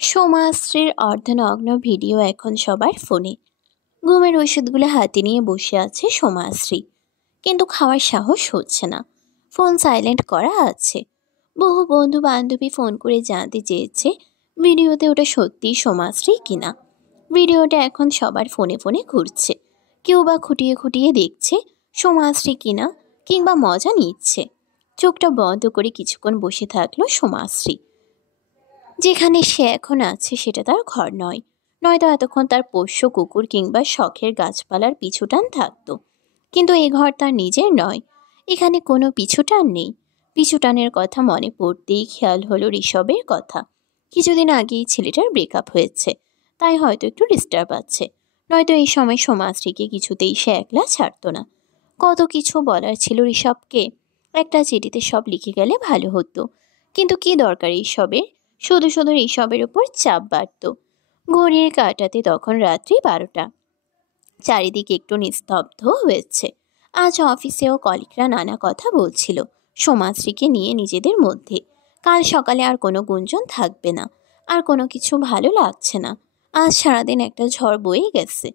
সোমাশ্রীর অর্ধনগ্ন video এখন সবার ফোনে। ঘুমের ওষুধগুলো হাতে নিয়ে বসে আছে সোমাশ্রী, কিন্তু খাওয়ার সাহস হচ্ছে না। ফোন সাইলেন্ট করা আছে। বহু বন্ধু বান্ধবী ফোন করে জানতে চেয়েছে ভিডিওতে ওটা সত্যি সোমাশ্রী কিনা। ভিডিওটা এখন সবার ফোনে ফোনে ঘুরছে। কেউ বা খুঁটিয়ে খুঁটিয়ে দেখছে সোমাশ্রী কিনা, কিংবা মজা নিচ্ছে। চোখটা বন্ধ করে কিছুক্ষণ বসে থাকলো সোমাশ্রী। যেখানে সে এখন আছে সেটা তার ঘর নয়, নয়তো এতক্ষণ তার পোষ্য কুকুর কিংবা শখের গাছপালার পিছুটান থাকতো। কিন্তু এই ঘর তার নিজের নয়। এখানে কোনো পিছুটান নেই। পিছুটানের কথা মনে পড়তেই খেয়াল হলো ঋষভের কথা। কিছুদিন আগেই ছেলেটার ব্রেকআপ হয়েছে, তাই হয়তো একটু ডিস্টার্ব আছে। নয়তো এই সময় সোমাশ্রীকে কিছুতেই সে একলা ছাড়তো না। কত কিছু বলার ছিল ঋষভকে। একটা চিঠিতে সব লিখে গেলে ভালো হতো, কিন্তু কি দরকার এইসবের? শুধু শুধু ঋষভের উপর চাপ বাড়ত। ঘড়ির কাঁটাতে তখন রাত্রি 12টা। চারিদিকে একটু নিস্তব্ধ হয়েছে। আজ অফিসেও কলিগরা নানা কথা বলছিল সোমাশ্রীকে নিয়ে নিজেদের মধ্যে। কাল সকালে আর কোনো গুঞ্জন থাকবে না। আর কোনো কিছু ভালো লাগছে না। আজ সারাদিন একটা ঝড় বয়ে গেছে।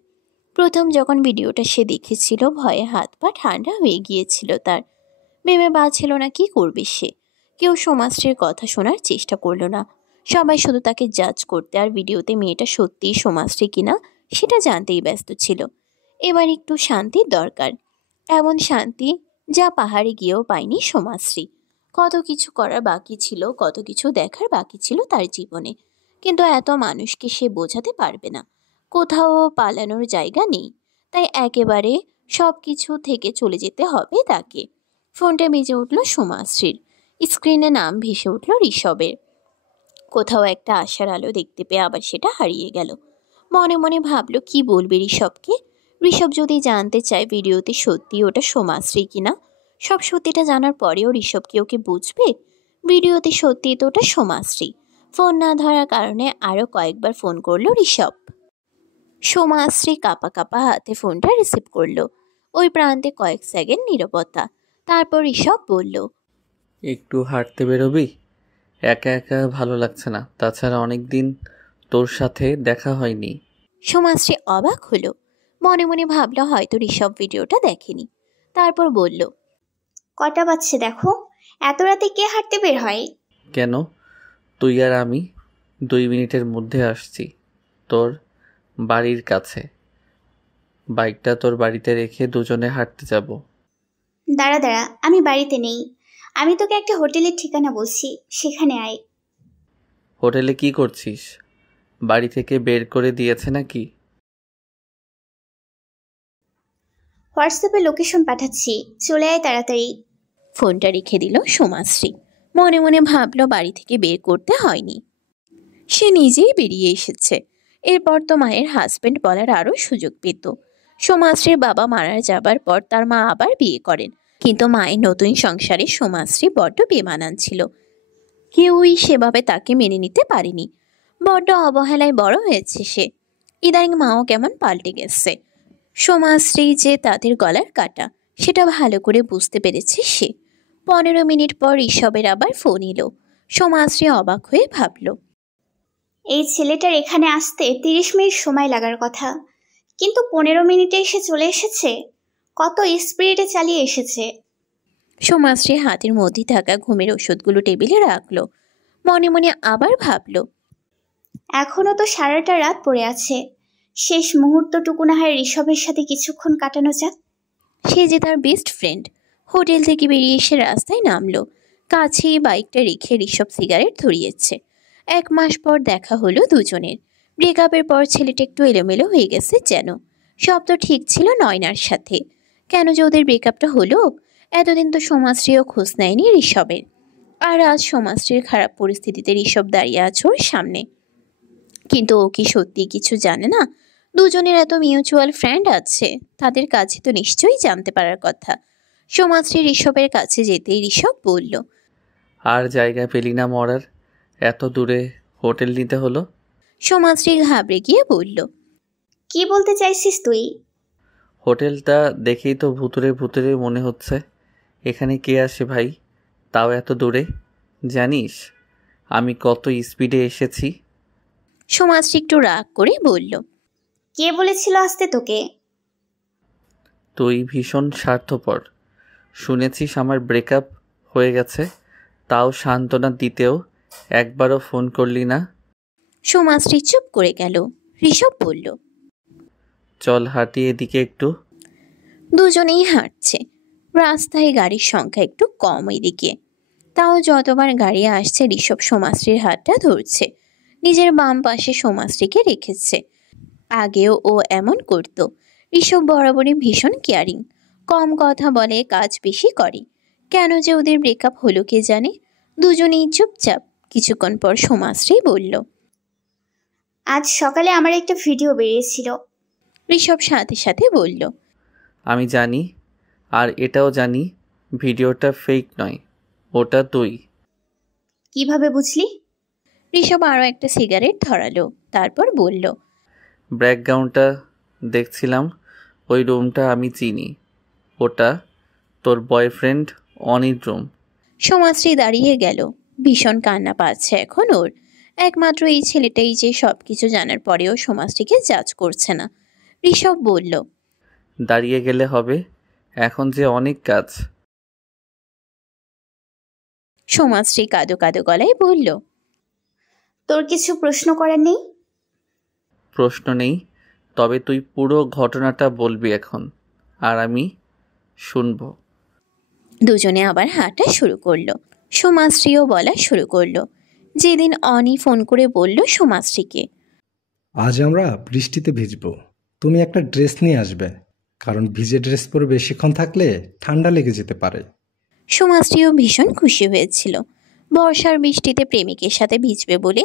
প্রথম যখন ভিডিওটা সে দেখেছিল, ভয়ে হাত পা ঠান্ডা হয়ে গিয়েছিল তার। ভেবে পাচ্ছিল না কি করবে সে। কেউ সোমাশ্রীর কথা শোনার চেষ্টা করলো না। সবাই শুধু তাকে জাজ করতে আর ভিডিওতে মেয়েটা সত্যিই সোমাশ্রী কিনা সেটা জানতেই ব্যস্ত ছিল। এবার একটু শান্তির দরকার, এমন শান্তি যা পাহাড়ে গিয়েও পায়নি সোমাশ্রী। কত কিছু করার বাকি ছিল, কত কিছু দেখার বাকি ছিল তার জীবনে, কিন্তু এত মানুষকে সে বোঝাতে পারবে না। কোথাও পালানোর জায়গা নেই, তাই একেবারে সব কিছু থেকে চলে যেতে হবে তাকে। ফোনটা বেজে উঠল সোমাশ্রীর। স্ক্রিনে নাম ভেসে উঠল ঋষভের। কোথাও একটা আশার আলো দেখতে পেয়ে আবার সেটা হারিয়ে গেল। মনে মনে ভাবলো কি বলবে ঋষভকে। ঋষভ যদি জানতে চায় ভিডিওতে সত্যি ওটা সোমাশ্রী কিনা, সব সত্যিটা জানার পরেও ঋষভ কি ওকে বুঝবে? ভিডিওতে সত্যি তো ওটা সোমাশ্রী। ফোন না ধরার কারণে আরও কয়েকবার ফোন করলো ঋষভ। সোমাশ্রী কাঁপা কাঁপা হাতে ফোনটা রিসিভ করলো। ওই প্রান্তে কয়েক সেকেন্ড নীরবতা। তারপর ঋষভ বলল, একটু হাঁটতে বেরোবি? একা একা ভালো লাগছে না, তাছাড়া অনেক দিন তোর সাথে দেখা হয়নি। সোমাশ্রী অবাক হলো। মনে মনে ভাবলো হয়তো ঋষভ ভিডিওটা দেখেনি। তারপর বলল, কটা বাজছে দেখো, এত রাতে কে হাঁটতে বের হয়? কেন? তুই আর আমি 2 মিনিটের মধ্যে আসছি তোর বাড়ির কাছে। বাইকটা তোর বাড়িতে রেখে দুজনে হাঁটতে যাব। দাঁড়া দাঁড়া, আমি বাড়িতে নেই। আমি তোকে একটা হোটেলের ঠিকানা বলছি, সেখানে আয়। হোটেলে কি করছিস? বাড়ি থেকে বের করে দিয়েছে নাকি? হোয়াটসঅ্যাপে লোকেশন পাঠাচ্ছি, চলে আয় তাড়াতাড়ি। ফোনটা রেখে দিল সোমাশ্রী। মনে মনে ভাবলো বাড়ি থেকে বের করতে হয়নি, সে নিজেই বেরিয়ে এসেছে। এরপর তো মায়ের হাজবেন্ড বলার আরও সুযোগ পেত। সোমাশ্রীর বাবা মারা যাবার পর তার মা আবার বিয়ে করেন, কিন্তু মায়ের নতুন সংসারে সোমাশ্রী বড্ড বেমানান ছিল। কেউই সেভাবে তাকে মেনে নিতে পারেনি। বড্ড অবহেলায় বড় হয়েছে সে। ইদানিং মাও কেমন পাল্টে গেছে। সোমাশ্রী যে তাদের গলার কাটা, সেটা ভালো করে বুঝতে পেরেছে সে। 15 মিনিট পর ঋষভের আবার ফোন এলো। সোমাশ্রী অবাক হয়ে ভাবল, এই ছেলেটার এখানে আসতে 30 মিনিট সময় লাগার কথা, কিন্তু 15 মিনিটে এসে চলে এসেছে। কত স্পিরিটে চালিয়ে এসেছে। সোমাশ্রী হাতের মধ্যে থাকা ঘুমের ওষুধগুলো টেবিলে রাখলো। মনে মনে আবার ভাবল, এখনো তো সারাটা রাত পড়ে আছে। শেষ মুহূর্তটুকু না হয় ঋষভের সাথে কিছুক্ষণ কাটানো যাক। সে যে তার বেস্ট ফ্রেন্ড। হোটেল থেকে বেরিয়ে এসে রাস্তায় নামলো। কাছেই বাইকটা রেখে ঋষভ সিগারেট ধরিয়েছে। 1 মাস পর দেখা হলো দুজনের। ব্রেকআপের পর ছেলেটা একটু এলোমেলো হয়ে গেছে যেন। সব তো ঠিক ছিল নয়নার সাথে, কেন যে ওদের ব্রেকআপটা হলো? এতদিন তো সোমাশ্রীও খোঁজ নেয়নি ঋষভের। আর আজ সোমাশ্রীর খারাপ পরিস্থিতিতে ঋষভ দাঁড়িয়ে আছে ওর সামনে। কিন্তু ও কি সত্যি কিছু জানে না? দুজনের এত মিউচুয়াল ফ্রেন্ড আছে, তাদের কাছে তো নিশ্চয়ই জানতে পারার কথা। সোমাশ্রী ঋষভের কাছে যেতেই ঋষভ বলল, আর জায়গা পেলি না মরার, এত দূরে হোটেল নিতে হলো। সোমাশ্রী ঘাবড়ে গিয়ে বলল, কি বলতে চাইছিস তুই? হোটেলটা দেখেই তো ভুতুরে ভুতুরে মনে হচ্ছে। এখানে কে আসে ভাই, তাও এত দূরে? জানিস আমি কত স্পিডে এসেছি? সোমাশ্রী একটু রাগ করে বলল, কে বলেছিল আসতে তোকে? তুই ভীষণ স্বার্থপর। শুনেছিস আমার ব্রেকআপ হয়ে গেছে, তাও সান্ত্বনা দিতেও একবারও ফোন করলি না। সোমাশ্রী চুপ করে গেল। ঋষভ বলল, চল হাঁটি এদিকে একটু। দুজনেই হাঁটছে। রাস্তায় গাড়ির সংখ্যা একটু কম এদিকে। তাও যতবার গাড়ি আসছে ঋষভ সোমাশ্রীর হাতটা ধরছে, নিজের বাম পাশে সোমাশ্রীকে রেখেছে। আগেও ও এমন করত। ঋষভ বরাবরই ভীষণ কেয়ারিং, কম কথা বলে, কাজ বেশি করে। কেন যে ওদের ব্রেকআপ হলো কে জানে। দুজনেই চুপচাপ। কিছুক্ষণ পর সোমাশ্রী বলল, আজ সকালে আমার একটা ভিডিও বেরিয়েছিল। ঋষভ সাথে সাথে বলল, আমি জানি, আর এটাও জানি ভিডিওটা ফেক নয়, ওটা তুই। কিভাবে বুঝলি? ঋষভ আরও একটা সিগারেট ধরালো, তারপর বলল, ব্যাকগ্রাউন্ডটা দেখছিলাম, ওই রুমটা আমি চিনি। ওটা তোর বয়ফ্রেন্ড অনির রুম। সোমাশ্রী দাঁড়িয়ে গেল। ভীষণ কান্না পাচ্ছে এখন ওর। একমাত্র এই ছেলেটাই যে সবকিছু জানার পরেও সোমাশ্রীকে জাজ করছে না। ঋষভ বলল, দাঁড়িয়ে গেলে হবে, এখন যে অনেক কাজ। সোমাশ্রী কাঁদো কাঁদো গলায় বলল, তোর কিছু প্রশ্ন করার নেই? প্রশ্ন নেই, তবে তুই পুরো ঘটনাটা বলবি এখন, আর আমি শুনবো। দুজনে আবার হাঁটা শুরু করলো। সোমাশ্রীও বলা শুরু করলো। যেদিন অনি ফোন করে বলল সোমাশ্রীকে, আজ আমরা বৃষ্টিতে ভিজব, তুমি একটা ড্রেস নিয়ে আসবে, কারণ ভিজে ড্রেস পরে বেশিক্ষণ থাকলে ঠান্ডা লেগে যেতে পারে। সোমাশ্রীও ভীষণ খুশি হয়েছিল। বর্ষার বৃষ্টিতে প্রেমিকের সাথে ভিজবে বলে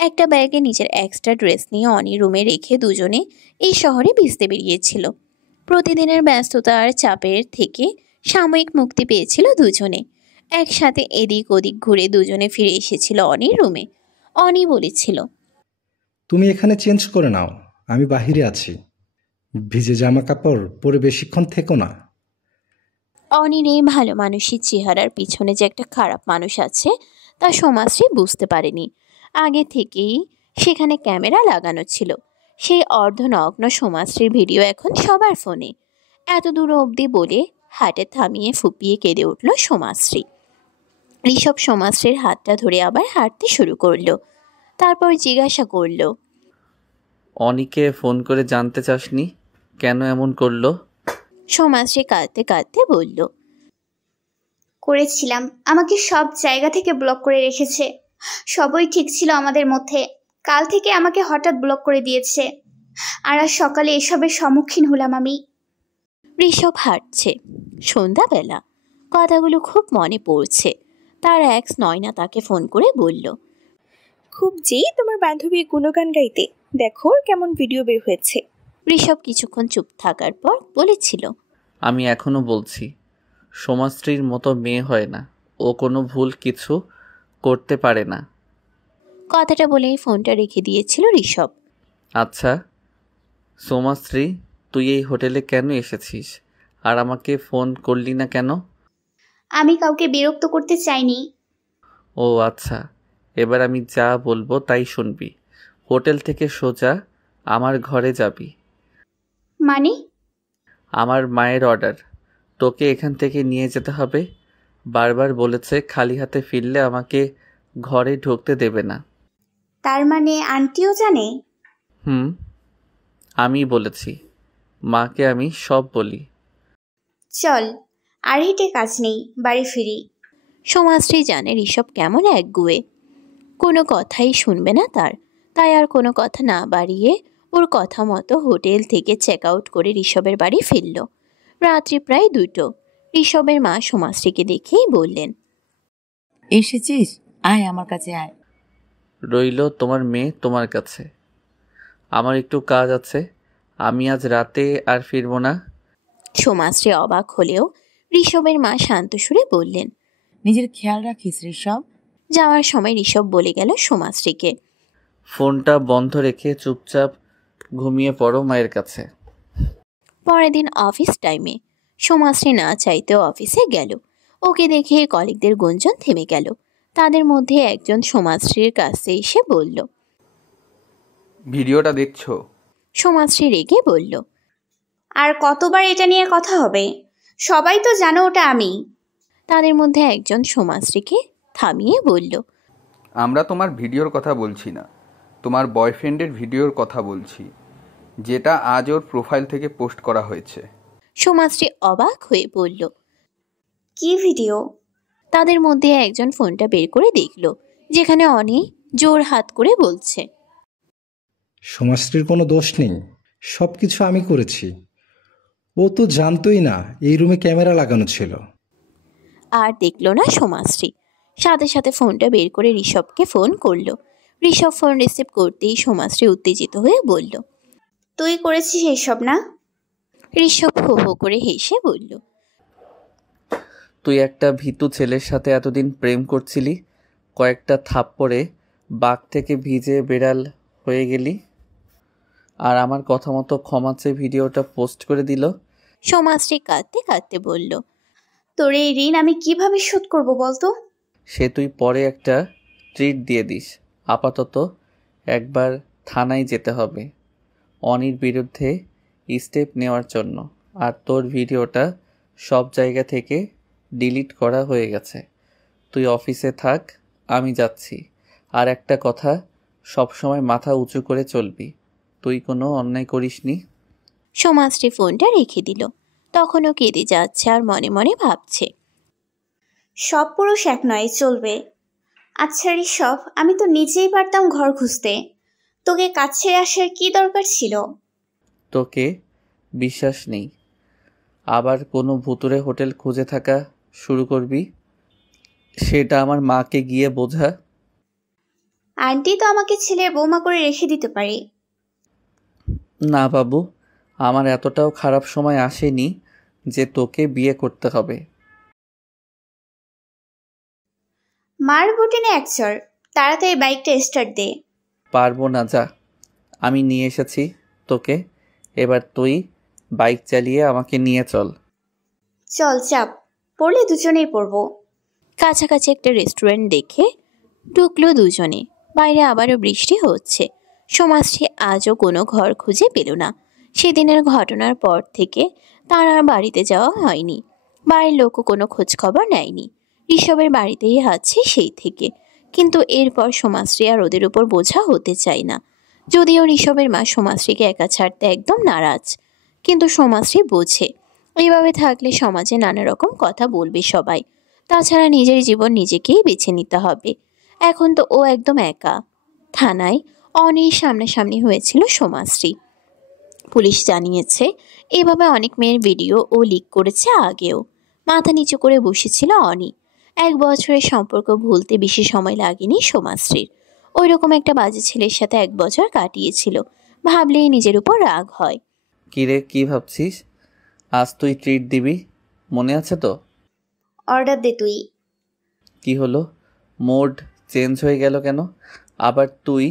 একটা ব্যাগে নিজের এক্সট্রা ড্রেস নিয়ে অনি রুমে রেখে দুজনে এই শহরে ভিজতে বেরিয়েছিল। প্রতিদিনের ব্যস্ততা আর চাপের থেকে সাময়িক মুক্তি পেয়েছিল দুজনে। একসাথে এদিক ওদিক ঘুরে দুজনে ফিরে এসেছিল অনির রুমে। অনি বলেছিল, তুমি এখানে চেঞ্জ করে নাও, আমি বাহিরে আছি। ভিজে জামা কাপড় পরে বেশিক্ষণ থেকো না। অনির এই ভালো মানুষের চেহারার পিছনে যে একটা খারাপ মানুষ আছে তা সোমাশ্রী বুঝতে পারেনি। আগে থেকেই সেখানে ক্যামেরা লাগানো ছিল। সেই অর্ধনগ্ন সোমাশ্রীর ভিডিও এখন সবার ফোনে। এত দূর অবধি বলে হাটে থামিয়ে ফুপিয়ে কেঁদে উঠল সোমাশ্রী। ঋষভ সোমাশ্রীর হাতটা ধরে আবার হাঁটতে শুরু করলো। তারপর জিজ্ঞাসা করলো, অনিকে ফোন করে জানতে চাসনি কেন এমন করলো? সোমাশ্রী কাঁদতে কাঁদতে বলল, করেছিলাম, আমাকে সব জায়গা থেকে ব্লক করে রেখেছে। সবই ঠিক ছিল আমাদের মধ্যে, কাল থেকে আমাকে হঠাৎ ব্লক করে দিয়েছে। আর আজ সকালে এসবের সম্মুখীন হলাম আমি। ঋষভ হাঁটছে। সন্ধ্যাবেলা। কথাগুলো খুব মনে পড়ছে। তার এক্স নয়না তাকে ফোন করে বলল, খুব যেই তোমার বান্ধবীর গুণগান গাইতে, দেখো ওর কেমন ভিডিও বের হয়েছে। ঋষভ কিছুক্ষণ চুপ থাকার পর বলেছিল, আমি এখনো বলছি, সোমাশ্রীর মতো মেয়ে হয় না, ও কোনো ভুল কিছু করতে পারে না। কথাটা বলেই ফোনটা রেখে দিয়েছিল ঋষভ। আচ্ছা সোমাশ্রী, তুই এই হোটেলে কেন এসেছিস আর আমাকে ফোন করলি না কেন? আমি কাউকে বিরক্ত করতে চাইনি। ও আচ্ছা, এবার আমি যা বলবো তাই শুনবি। হোটেল থেকে সোজা আমার ঘরে যাবি। মানে? আমার মায়ের অর্ডার, তোকে এখান থেকে নিয়ে যেতে হবে। বারবার বলেছে খালি হাতে ফিরলে আমাকে ঘরে ঢুকতে দেবে না। তার মানে আন্টিও জানে? হুম, আমি বলেছি, মাকে আমি সব বলি। চল, আর হেঁটে কাজ নেই, বাড়ি ফিরি। সোমাশ্রী জানে ঋষভ কেমন একগুঁয়ে, কোনো কথাই শুনবে না তার। তাই আর কোনো কথা না বাড়িয়ে ওর কথা মতো হোটেল থেকে চেক আউট করে ঋষভের বাড়ি ফিরল। রাত্রি প্রায় 2টো। ঋষভের মা সোমাশ্রীকে দেখেই বললেন, এসেছিস, আয় আমার কাছে আয়। রইল তোমার মেয়ে তোমার কাছে। আমার একটু কাজ আছে, আমি আজ রাতে আর ফিরবো না। সোমাশ্রী অবাক হলেও ঋষভের মা শান্ত সুরে বললেন, নিজের খেয়াল রাখিস ঋষভ। যাওয়ার সময় ঋষভ বলে গেল সোমাশ্রীকে, ফোনটা বন্ধ রেখে চুপচাপ ঘুমিয়ে পড়ো মায়ের কাছে। পরের দিন অফিস টাইমে সোমাশ্রী না চাইতেও অফিসে গেল। ওকে দেখে কলিগদের গুঞ্জন থেমে গেল। তাদের মধ্যে একজন সোমাশ্রীর কাছে এসে বলল, ভিডিওটা দেখছো? সোমাশ্রী রেগে বলল। আর কতবার এটা নিয়ে কথা হবে? সবাই তো জানো ওটা আমি। তাদের মধ্যে একজন সোমাশ্রীকে থামিয়ে বলল। আমরা তোমার ভিডিওর কথা বলছি না, তোমার বয়ফ্রেন্ডের ভিডিওর কথা বলছি, যেটা আজ ওর প্রোফাইল থেকে পোস্ট করা হয়েছে। সোমাশ্রী অবাক হয়ে বলল। কি ভিডিও? তাদের মধ্যে একজন ফোনটা বের করে দেখল, যেখানে অনি জোর হাত করে বলছে। সোমাশ্রীর কোনো দোষ নেই, সব কিছু আমি করেছি। ও তো জানতোই না এই রুমে ক্যামেরা লাগানো ছিল। আর দেখলো না সোমাশ্রী। সাথে সাথে ফোনটা বের করে ঋষভকে ফোন করলো। ঋষভ ফোন রিসিভ করতেই সোমাশ্রী উত্তেজিত হয়ে বলল। তুই করেছিস এইসব না? ঋষভ হো হো করে হেসে বলল। তুই একটা ভীতু ছেলের সাথে এতদিন প্রেম করছিলি, কয়েকটা থাপ্পড়ে বাঘ থেকে ভিজে বেড়াল হয়ে গেলি, আর আমার কথা মতো ক্ষমা চেয়ে ভিডিওটা পোস্ট করে দিল। সোমাশ্রী কাঁদতে কাঁদতে বলল। তোর এই ঋণ আমি কিভাবে শোধ করব বলতো? সে তুই পরে একটা ট্রিট দিয়ে দিস। আপাতত একবার থানায় যেতে হবে অনির বিরুদ্ধে স্টেপ নেওয়ার জন্য। আর তোর ভিডিওটা সব জায়গা থেকে ডিলিট করা হয়ে গেছে। তুই অফিসে থাক, আমি যাচ্ছি। আর একটা কথা, সবসময় মাথা উঁচু করে চলবি। তুই কোনো অন্যায় করিসনি। সোমাশ্রী ফোনটা রেখে দিল। তখনও কেঁদে যাচ্ছে আর মনে মনে ভাবছে। সব পুরুষ এক নয়, চলবে। আচ্ছা ঋষভ, আমি তো নিজেই পারতাম ঘর খুঁজতে, তোকে কাজ ছেড়ে আসার কি দরকার ছিল? তোকে বিশ্বাস নেই, আবার কোনো ভুতুরে হোটেল খুঁজে থাকা শুরু করবি, সেটা আমার মাকে গিয়ে বোঝা। আন্টি তো আমাকে ছেলের বৌমা করে রেখে দিতে পারে। না বাবু, আমার এতটাও খারাপ সময় আসেনি যে তোকে বিয়ে করতে হবে। মার বুটিনে এক চর, তাড়াতাড়ি বাইকটা স্টার্ট দে। পারবো না, যা, আমি নিয়ে এসেছি তোকে, এবার তুই বাইক চালিয়ে আমাকে নিয়ে চল। চল, চাপ পড়লে দুজনেই পড়বো। কাছাকাছি একটা রেস্টুরেন্ট দেখে ঢুকলো দুজনে। বাইরে আবারও বৃষ্টি হচ্ছে। সোমাশ্রী আজও কোনো ঘর খুঁজে পেল না। সেদিনের ঘটনার পর থেকে তার আর বাড়িতে যাওয়া হয়নি। বাড়ির লোকও কোনো খোঁজ খবর নেয়নি। ঋষভের বাড়িতেই আছে সেই থেকে। কিন্তু এরপর সোমাশ্রী আর ওদের উপর বোঝা হতে চায় না। যদিও ঋষভের মা সোমাশ্রীকে একা ছাড়তে একদম নারাজ, কিন্তু সোমাশ্রী বোঝে এইভাবে থাকলে সমাজে নানা রকম কথা বলবে সবাই। তাছাড়া নিজের জীবন নিজেকেই বেছে নিতে হবে। এখন তো ও একদম একা। থানায় অনির সামনাসামনি হয়েছিল সোমাশ্রী। পুলিশ জানিয়েছে এভাবে অনেক মেয়ের ভিডিও ও লিক করেছে আগেও। মাথা নিচু করে বসেছিল অনি। 1 বছরের সম্পর্ক ভুলতে বেশি সময় লাগেনি সোমাশ্রীর। ওই রকম একটা বাজে ছেলের সাথে 1 বছর কাটিয়েছিল। ভাবলেই নিজের উপর রাগ হয়। কিরে, কি ভাবছিস? আজ তুই ট্রিট দিবি, মনে আছে তো? অর্ডার দে তুই। কি হলো, মোড চেঞ্জ হয়ে গেল কেন? আবার তুই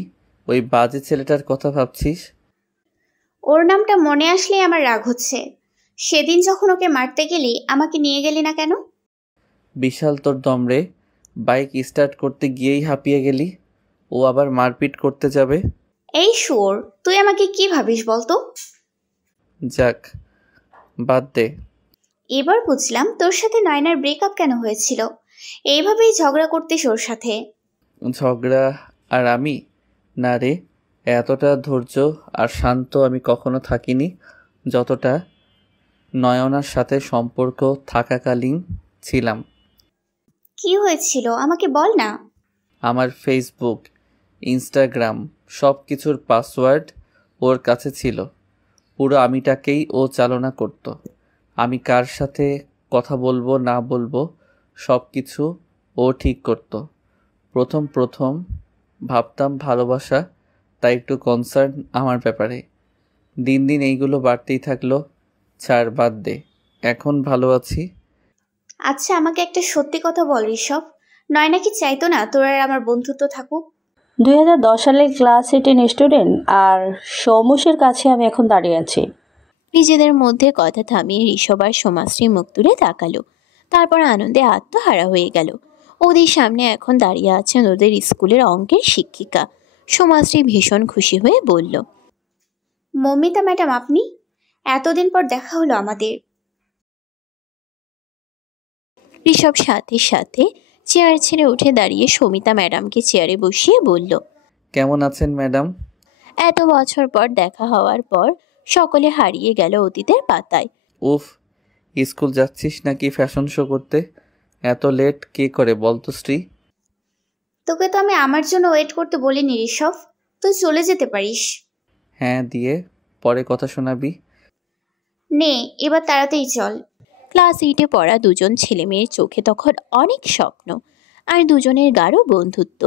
ওই বাজে ছেলেটার কথা ভাবছিস? ওর নামটা মনে আসলেই আমার রাগ হচ্ছে। সেদিন যখন ওকে মারতে গেলি, আমাকে নিয়ে গেলি না কেন? বিশাল তোর দমরে, বাইক স্টার্ট করতে গিয়েই হাঁপিয়ে গেলি। ও আবার মারপিট করতে যাবে? এই শুয়োর, তুই আমাকে কি ভাবিস বলতো? যাক, বাদ দে। এবার বুঝলাম তোর সাথে নয়নার ব্রেকআপ কেন হয়েছিল। এইভাবেই ঝগড়া করতিস ওর সাথে। ঝগড়া আর আমি? না রে, এতটা ধৈর্য আর শান্ত আমি কখনো থাকিনি যতটা নয়নার সাথে সম্পর্ক থাকাকালীন ছিলাম। কি হয়েছিল আমাকে বল না। আমার ফেসবুক, ইনস্টাগ্রাম সব কিছুর পাসওয়ার্ড ওর কাছে ছিল। পুরো আমিটাকেই ও চালনা করত। আমি কার সাথে কথা বলবো না বলবো সব কিছু ও ঠিক করত। প্রথম প্রথম ভাবতাম ভালোবাসা, তাই একটু কনসার্ন আমার ব্যাপারে। দিন দিন এইগুলো বাড়তেই থাকলো। ছাড়, বাদ দে, এখন ভালো আছি। আচ্ছা আমাকে একটা সত্যি কথা বল ঋষভ, নয়না কি চাইতো না তোর আর আমার বন্ধুত্ব থাকুক? 2010 সালের ক্লাস 8 স্টুডেন্ট আর সৌমুষের কাছে আমি এখন দাঁড়িয়ে আছি। নিজেদের মধ্যে কথা থামিয়ে ঋষভ আর সোমাশ্রী মুখ তুলে তাকালো। তারপর আনন্দে আত্মহারা হয়ে গেল। ওদের সামনে এখন দাঁড়িয়ে আছেন ওদের স্কুলের অঙ্কের শিক্ষিকা। সোমাশ্রী ভীষণ খুশি হয়ে বলল, মৌমিতা ম্যাডাম আপনি? এতদিন পর দেখা হলো আমাদের। ঋষভ সাথে সাথে চেয়ার ছেড়ে উঠে দাঁড়িয়ে সমিতা ম্যাডামকে চেয়ারে বসিয়ে বলল, কেমন আছেন ম্যাডাম? এত বছর পর দেখা হওয়ার পর সকলে হারিয়ে গেল অতীতের পাতায়। উফ, স্কুল যাচ্ছিস নাকি ফ্যাশন শো করতে? এত লেট কে করে বলতো শ্রী? তোকে তো আমি আমার জন্য ওয়েট করতে বলিনি ঋষভ, তুই চলে যেতে পারিস। হ্যাঁ, দিয়ে পরে কথা শোনাবি। নে এবার তাড়াতাড়ি চল। ক্লাস 8-এ পড়া দুজন ছেলে মেয়ের চোখে তখন অনেক স্বপ্ন আর দুজনের গাঢ় বন্ধুত্ব।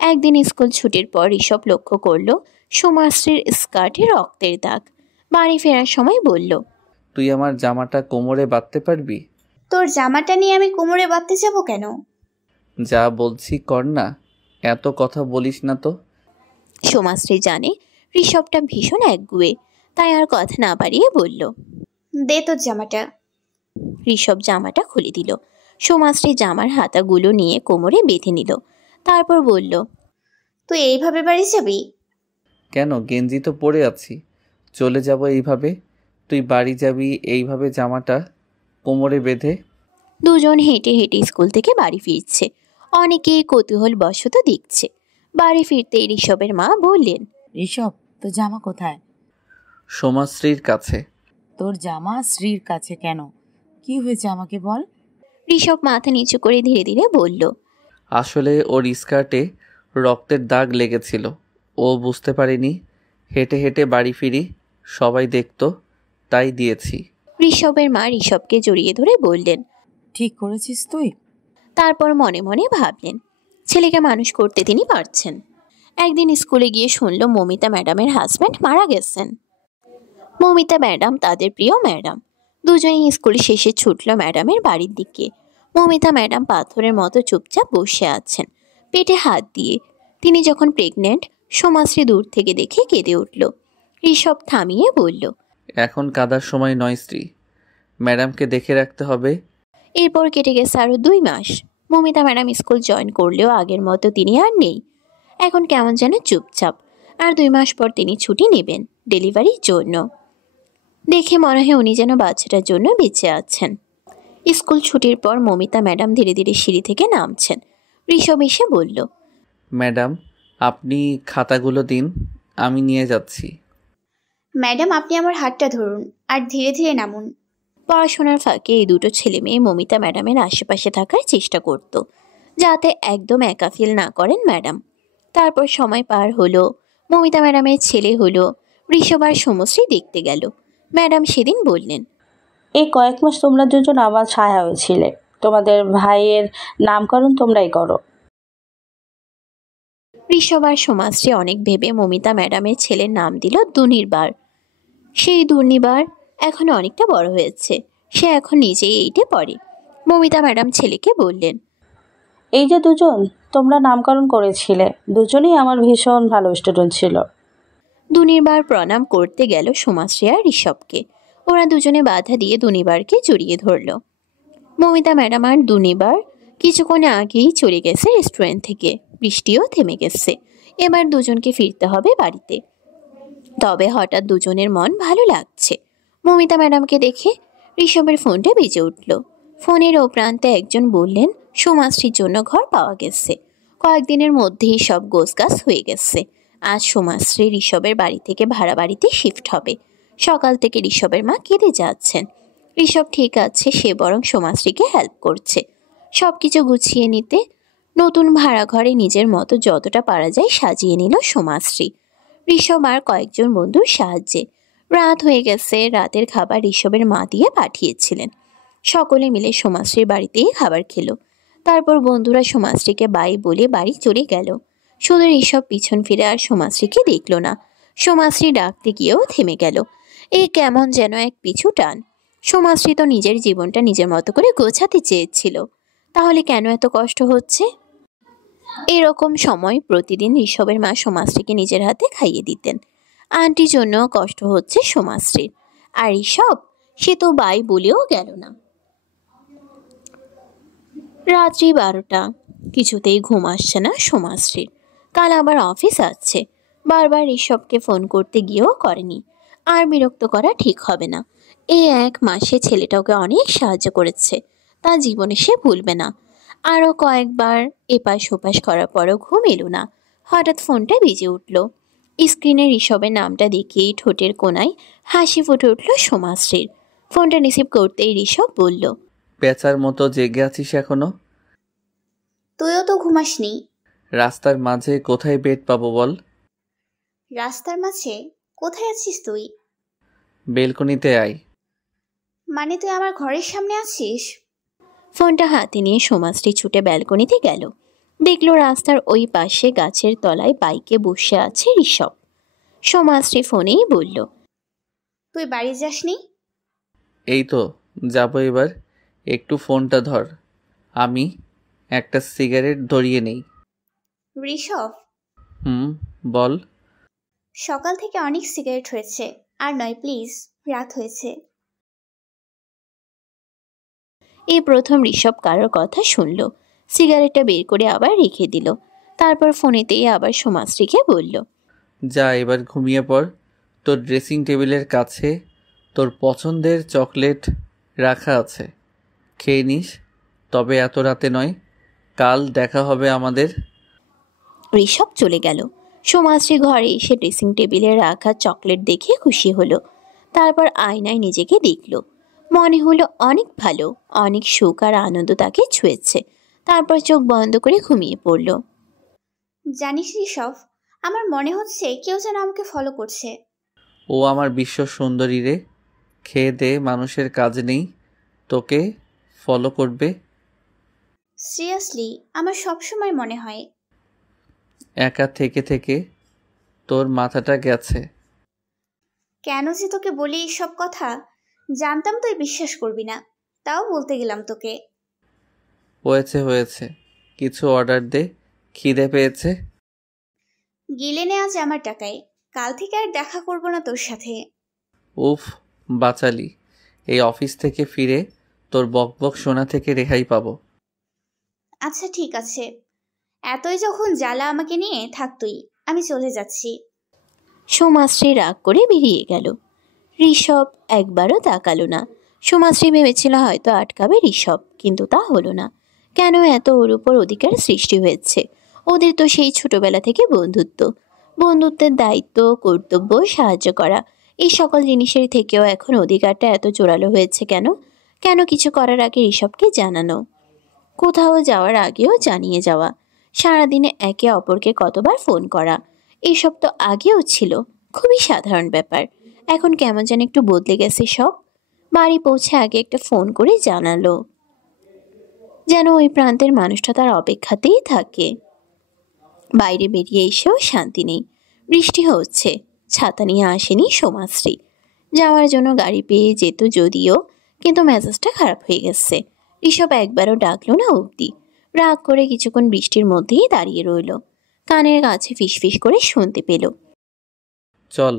একদিন স্কুল ছুটির পর ঋষভ লক্ষ্য করলো সোমাশ্রীর স্কার্টে রক্তের দাগ। বাড়ি ফেরার সময় বলল, তুই আমার জামাটা কোমরে বাঁধতে পারবি? তোর জামাটা নিয়ে আমি কোমরে বাঁধতে যাব কেন? যা বলছি কর না, এত কথা বলিস না তো। সোমাশ্রী জানে ঋষভটা ভীষণ একগুঁয়ে, তাই আর কথা না বাড়িয়ে বলল। দে তোর জামাটা। ঋষভ জামাটা খুলে দিল। সোমাশ্রী জামার হাতাগুলো নিয়ে কোমরে বেঁধে নিল। তারপর বলল, তুই এইভাবে বাড়ি যাবি? কেন, গেঞ্জি তো পরে আছি, চলে যাব এইভাবে। তুই বাড়ি যাবি এইভাবে জামাটা কোমরে বেঁধে? দুজন হেঁটে হেঁটে স্কুল থেকে বাড়ি ফিরছে। অনেকেই কৌতূহল বশত দেখছে। বাড়ি ফিরতে ঋষভের মা বললেন, ঋষভ, তোর জামা কোথায়? সোমাশ্রীর কাছে। তোর জামা শ্রীর কাছে কেন? কি হয়েছে আমাকে বল। ঋষভ মাথা নিচু করে ধীরে ধীরে বলল, আসলে ওর স্কার্টে রক্তের দাগ লেগেছিল, ও বুঝতে পারেনি। হেঁটে হেঁটে বাড়ি ফিরি, সবাই দেখতো, তাই দিয়েছি। ঋষভের মা ঋষভকে জড়িয়ে ধরে বললেন। ঠিক করেছিস তুই? তারপর মনে মনে ভাবলেন, ছেলেকে মানুষ করতে তিনি পারছেন। একদিন স্কুলে গিয়ে শুনল মৌমিতা ম্যাডামের হাজব্যান্ড মারা গেছেন। মৌমিতা ম্যাডাম তাদের প্রিয় ম্যাডাম। দুজনেই স্কুল শেষে ছুটল ম্যাডামের বাড়ির দিকে। মৌমিতা ম্যাডাম পাথরের মতো চুপচাপ বসে আছেন, পেটে হাত দিয়ে। তিনি যখন প্রেগনেন্ট, সোমাশ্রী দূর থেকে দেখে কেঁদে উঠল। ঋষভ থামিয়ে বলল, এখন কাদার সময় নয় শ্রী, ম্যাডামকে দেখে রাখতে হবে। এরপর কেটে গেছে আরো 2 মাস। মৌমিতা ম্যাডাম স্কুল জয়েন করলেও আগের মতো তিনি আর নেই। এখন কেমন যেন চুপচাপ। আর 2 মাস পর তিনি ছুটি নেবেন ডেলিভারির জন্য। দেখে মনে হয় উনি যেন বাচ্চাটার জন্য বেঁচে আছেন। স্কুল ছুটির পর মৌমিতা ম্যাডাম ধীরে ধীরে সিঁড়ি থেকে নামছেন। ঋষভ এসে বলল, ম্যাডাম, আপনি খাতাগুলো দিন, আমি নিয়ে যাচ্ছি। ম্যাডাম আপনি আমার হাতটা ধরুন আর ধীরে ধীরে নামুন। পড়াশোনার ফাঁকে এই দুটো ছেলে মেয়ে মৌমিতা ম্যাডামের আশেপাশে থাকার চেষ্টা করত, যাতে একদম একা ফিল না করেন ম্যাডাম। তারপর সময় পার হলো, মৌমিতা ম্যাডামের ছেলে হলো। ঋষভ আর সমশ্রী দেখতে গেল। ম্যাডাম সেদিন বললেন, এই কয়েক মাস তোমরা দুজন আমার ছায়া হয়েছিলে। তোমাদের ভাইয়ের নামকরণ তোমরাই করো। ঋষভ আর সোমাশ্রী অনেক ভেবে মৌমিতা ম্যাডামের ছেলের নাম দিল দুর্নিবার। সেই দুর্নিবার এখন অনেকটা বড় হয়েছে, সে এখন নিজেই 8-এ পড়ে। মৌমিতা ম্যাডাম ছেলেকে বললেন, এই যে দুজন তোমরা নামকরণ করেছিলে, দুজনেই আমার ভীষণ ভালো স্টুডেন্ট ছিল। দুর্নিবার প্রণাম করতে গেল সোমাশ্রী আর ঋষভকে। ওরা দুজনে বাধা দিয়ে দুর্নিবারকে জড়িয়ে ধরল। মৌমিতা ম্যাডাম আর দুর্নিবার কিছুক্ষণ আগেই চলে গেছে রেস্টুরেন্ট থেকে। বৃষ্টিও থেমে গেছে। এবার দুজনকে ফিরতে হবে বাড়িতে। তবে হঠাৎ দুজনের মন ভালো লাগছে। মৌমিতা ম্যাডামকে দেখে ঋষভের ফোনটা বেজে উঠল। ফোনের ও প্রান্তে একজন বললেন, সোমাশ্রীর জন্য ঘর পাওয়া গেছে। কয়েকদিনের মধ্যেই সব গোছগাছ হয়ে গেছে। আজ সোমাশ্রী ঋষভের বাড়ি থেকে ভাড়া বাড়িতে শিফট হবে। সকাল থেকে ঋষভের মা কেঁদে যাচ্ছেন। ঋষভ ঠিক আছে, সে বরং সোমাশ্রীকে হেল্প করছে সব কিছু গুছিয়ে নিতে। নতুন ভাড়া ঘরে নিজের মতো যতটা পারা যায় সাজিয়ে নিল সোমাশ্রী, ঋষভ আর কয়েকজন বন্ধুর সাহায্যে। রাত হয়ে গেছে। রাতের খাবার ঋষভের মা দিয়ে পাঠিয়েছিলেন। সকলে মিলে সোমাশ্রীর বাড়িতেই খাবার খেলো। তারপর বন্ধুরা সোমাশ্রীকে বাই বলে বাড়ি চলে গেল। শুধু ঋষভ পিছন ফিরে আর সোমাশ্রীকে দেখল না। সোমাশ্রী ডাকতে গিয়েও থেমে গেল। এই কেমন যেন এক পিছু টান। সোমাশ্রী তো নিজের জীবনটা নিজের মতো করে গোছাতে চেয়েছিল, তাহলে কেন এত কষ্ট হচ্ছে? এরকম সময় প্রতিদিন ঋষভের মা সোমাশ্রীকে নিজের হাতে খাইয়ে দিতেন। আন্টির জন্য কষ্ট হচ্ছে সোমাশ্রীর। আর ঋষভ, সে তো বাই বলেও গেল না। রাত্রি 12টা, কিছুতেই ঘুম আসছে না সোমাশ্রীর। কাল আবার অফিস আছে। বারবার ঋষভকে ফোন করতে গিয়েও করেনি। আর বিরক্ত করা ঠিক হবে না। এই 1 মাসে ছেলেটা ওকে অনেক সাহায্য করেছে, তা জীবনে সে ভুলবে না। আরও কয়েকবার এপাশ ওপাশ করার পরও ঘুম এলো না। হঠাৎ ফোনটা বেজে উঠল। স্ক্রিনে ঋষভের নামটা দেখেই ঠোঁটের কোণায় হাসি ফুটে উঠল সোমাশ্রীর। ফোনটা রিসিভ করতেই ঋষভ বলল, পেঁচার মতো জেগে আছিস এখনো? তুইও তো ঘুমাসনি। রাস্তার মাঝে কোথায় বেড পাবো বল? রাস্তার মাঝে? কোথায় আছিস তুই? বেলকনিতে আয়। মানে তুই আমার ঘরের সামনে আছিস? ফোনটা হাতে নিয়ে সোমাশ্রী ছুটে ব্যালকনিতে গেল। দেখল রাস্তার ওই পাশে গাছের তলায় বাইকে বসে আছে ঋষভ। সোমাশ্রী ফোনেই বলল, তুই বাড়ি যাসনি? এই তো যাবো এবার। একটু ফোনটা ধর, আমি একটা সিগারেট ধরিয়ে নেই। ঋষভ, বল। সকাল থেকে অনেক সিগারেট হয়েছে, আর নয় প্লিজ, রাত হয়েছে। এই প্রথম ঋষভ কারোর কথা শুনল। সিগারেটটা বের করে আবার রেখে দিল। তারপর ফোনেতেই আবার সোমাশ্রীকে বলল, যা এবার ঘুমিয়ে পড়। তোর ড্রেসিং টেবিলের কাছে তোর পছন্দের চকলেট রাখা আছে, খেয়ে নিস। তবে এত রাতে নয়, কাল দেখা হবে আমাদের। ঋষভ চলে গেল। সোমাশ্রী ঘরে এসে ড্রেসিং টেবিলে রাখা চকলেট দেখে খুশি হলো। তারপর আয়নায় নিজেকে দেখল। মনে হলো অনেক ভালো, অনেক সুখ আর আনন্দ তাকে ছুঁয়েছে। তারপর চোখ বন্ধ করে ঘুমিয়ে পড়ল। জানিস ঋষভ, আমার মনে হচ্ছে কেউ যেন আমাকে ফলো করছে। ও আমার বিশ্ব সুন্দরী রে, খেয়ে দে, মানুষের কাজ নেই, তোকে ফলো করবে। সিরিয়াসলি, আমার সবসময় মনে হয়। একা থেকে থেকে তোর মাথাটা গেছে। কেন যে তোকে বলি সব কথা, জানতাম তুই বিশ্বাস করবি না, তাও বলতে গেলাম তোকে। হয়েছে হয়েছে, কিছু অর্ডার দে, খিদে পেয়েছে। গিলে নে আজ আমার টাকায়, কাল থেকে আর দেখা করব না তোর সাথে। উফ, বাঁচালি। এই অফিস থেকে ফিরে তোর বকবক শোনা থেকে রেহাই পাবো। আচ্ছা ঠিক আছে, এতই যখন জ্বালা আমাকে নিয়ে থাক তুই, আমি চলে যাচ্ছি। সোমাশ্রী রাগ করে বেরিয়ে গেল। ঋষভ একবারও তাকালো না। সোমাশ্রী ভেবেছিল হয়তো আটকাবে ঋষভ, কিন্তু তা হলো না। কেন এত ওর উপর অধিকার সৃষ্টি হয়েছে? ওদের তো সেই ছোটবেলা থেকে বন্ধুত্ব। বন্ধুত্বের দায়িত্ব, কর্তব্য, সাহায্য করা, এই সকল জিনিসের থেকেও এখন অধিকারটা এত জোরালো হয়েছে কেন? কেন কিছু করার আগে ঋষভকে জানানো, কোথাও যাওয়ার আগেও জানিয়ে যাওয়া, সারাদিনে একে অপরকে কতবার ফোন করা, এসব তো আগেও ছিল, খুবই সাধারণ ব্যাপার। এখন কেমন যেন একটু বদলে গেছে সব। বাড়ি পৌঁছে আগে একটা ফোন করে জানালো, যেন ওই প্রান্তের মানুষটা তার অপেক্ষাতেই থাকে। বাইরে বেরিয়ে এসেও শান্তি নেই। বৃষ্টি হচ্ছে, ছাতা নিয়ে আসেনি সোমাশ্রী। যাওয়ার জন্য গাড়ি পেয়ে যেত যদিও, কিন্তু মেজাজটা খারাপ হয়ে গেছে। ঋষভ একবারও ডাকলো না অবধি। রাগ করে কিছুক্ষণ বৃষ্টির মধ্যেই দাঁড়িয়ে রইল। কানের কাছে ফিসফিস করে শুনতে পেল, চল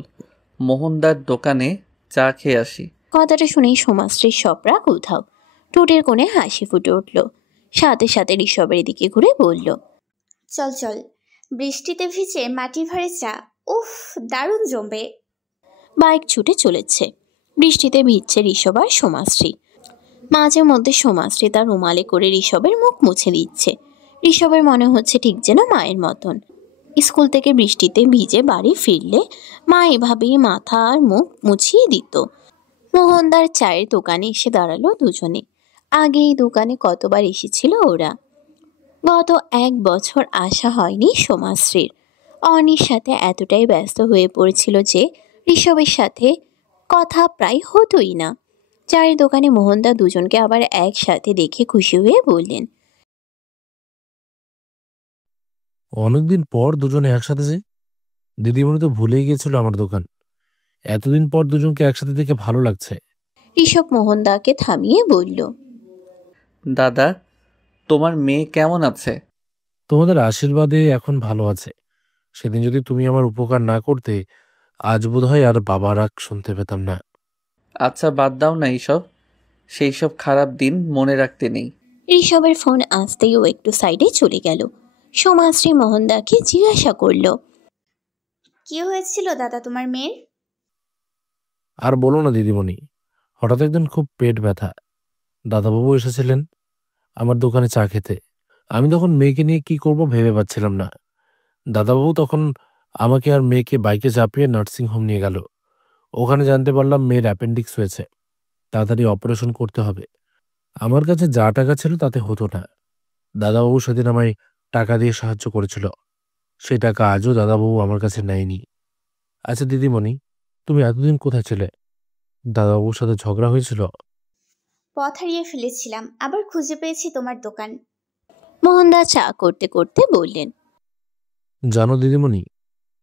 মোহনদার দোকানে চা খেয়ে আসি। কথাটা শুনেই সোমাশ্রীর সব রাগ উধাও। ঠোঁটের কোণে হাসি ফুটে উঠল। সাথে সাথে ঋষভের দিকে ঘুরে বলল, চল চল, বৃষ্টিতে ভিজে মাটি ভারে চা, উফ দারুণ জমবে। বাইক ছুটে চলেছে। বৃষ্টিতে ভিজছে ঋষভ আর সোমাশ্রী। মাঝে মধ্যে সোমাশ্রী তার রুমালে করে ঋষভের মুখ মুছে দিচ্ছে। ঋষভের মনে হচ্ছে ঠিক যেন মায়ের মতন। স্কুল থেকে বৃষ্টিতে ভিজে বাড়ি ফিরলে মা এভাবেই মাথা আর মুখ মুছিয়ে দিত। মোহনদার চায়ের দোকানে এসে দাঁড়ালো দুজনে। আগে এই দোকানে কতবার এসেছিল ওরা। গত 1 বছর আসা হয়নি সোমাশ্রীর। অনির সাথে এতটাই ব্যস্ত হয়ে পড়েছিল যে ঋষভের সাথে কথা প্রায় হতোই না। চায়ের দোকানে মোহনদা দুজনকে আবার একসাথে দেখে খুশি হয়ে বললেন, অনেকদিন পর দুজনে একসাথে যে। দিদিমণি তো ভুলেই গিয়েছিল আমার দোকান। এতদিন পর দুজনকে একসাথে দেখে ভালো লাগছে। ঋষভ মোহনদাকে থামিয়ে বলল, দাদা, তোমার মেয়ে কেমন আছে? তোমাদের আশীর্বাদে এখন ভালো আছে। সেদিন যদি তুমি আমার উপকার না করতে, আজ বোধহয় আর বাবা রাগ শুনতে পেতাম না। আচ্ছা বাদ দাও না এইসব, সেই সব খারাপ দিন মনে রাখতে নেই। ঋষভের ফোন আসতেই ও একটু সাইডে চলে গেল। সোমাশ্রী মোহনদাকে জিজ্ঞাসা করল, কি হয়েছিল দাদা তোমার মেয়ের? আর বলো না দিদিমণি, হঠাৎ একদিন খুব পেট ব্যথা। দাদাবাবু এসেছিলেন আমার দোকানে চা খেতে। আমি তখন মেয়েকে নিয়ে কি করব ভেবে পাচ্ছিলাম না। দাদাবাবু তখন আমাকে আর মেয়েকে বাইকে চাপিয়ে নার্সিং হোম নিয়ে গেল। ওখানে জানতে পারলাম মেয়ের অ্যাপেন্ডিক্স হয়েছে, তাড়াতাড়ি অপারেশন করতে হবে। আমার কাছে যা টাকা ছিল তাতে হতো না। দাদাবাবু সেদিন আমায় টাকা দিয়ে সাহায্য করেছিল, সেই টাকা আজও দাদাবাবু আমার কাছে নেয়নি। আচ্ছা দিদিমণি, তুমি এতদিন কোথায় ছিলে? দাদাবাবুর সাথে ঝগড়া হয়েছিল? পথ হারিয়ে ফেলেছিলাম, আবার খুঁজে পেয়েছি তোমার দোকান। মোহনদা চা করতে করতে বললেন, জানো দিদিমণি,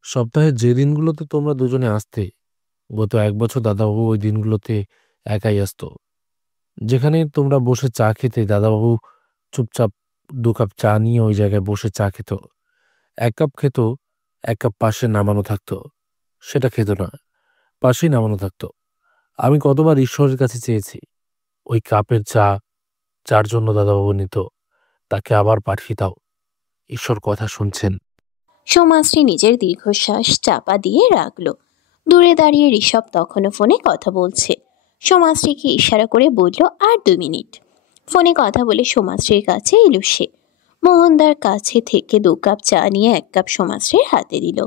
সপ্তাহে যে দিনগুলোতে তোমরা দুজনে আসতে, গত 1 বছর দাদাবাবু ওই দিনগুলোতে একাই আসতো। যেখানে তোমরা বসে চা খেতে, দাদাবাবু চুপচাপ 2 কাপ চা নিয়ে ওই জায়গায় বসে চা খেত। 1 কাপ খেত, 1 কাপ পাশে নামানো থাকতো, সেটা খেত না, পাশেই নামানো থাকতো। আমি কতবার ঈশ্বরের কাছে চেয়েছি ওই কাপের চা যার জন্য দাদাবাবু নিত, তাকে আবার পাঠিয়ে দাও। ঈশ্বর কথা শুনছেন। সোমাশ্রী নিজের দীর্ঘশ্বাস চাপা দিয়ে রাখল। দূরে দাঁড়িয়ে ঋষভ তখনও ফোনে কথা বলছে। সোমাশ্রীকে ইশারা করে বলল, আর 2 মিনিট। ফোনে কথা বলে সোমাশ্রীর কাছে এলো সে। মোহনদার কাছে থেকে 2 কাপ চা নিয়ে 1 কাপ সোমাশ্রীর হাতে দিল।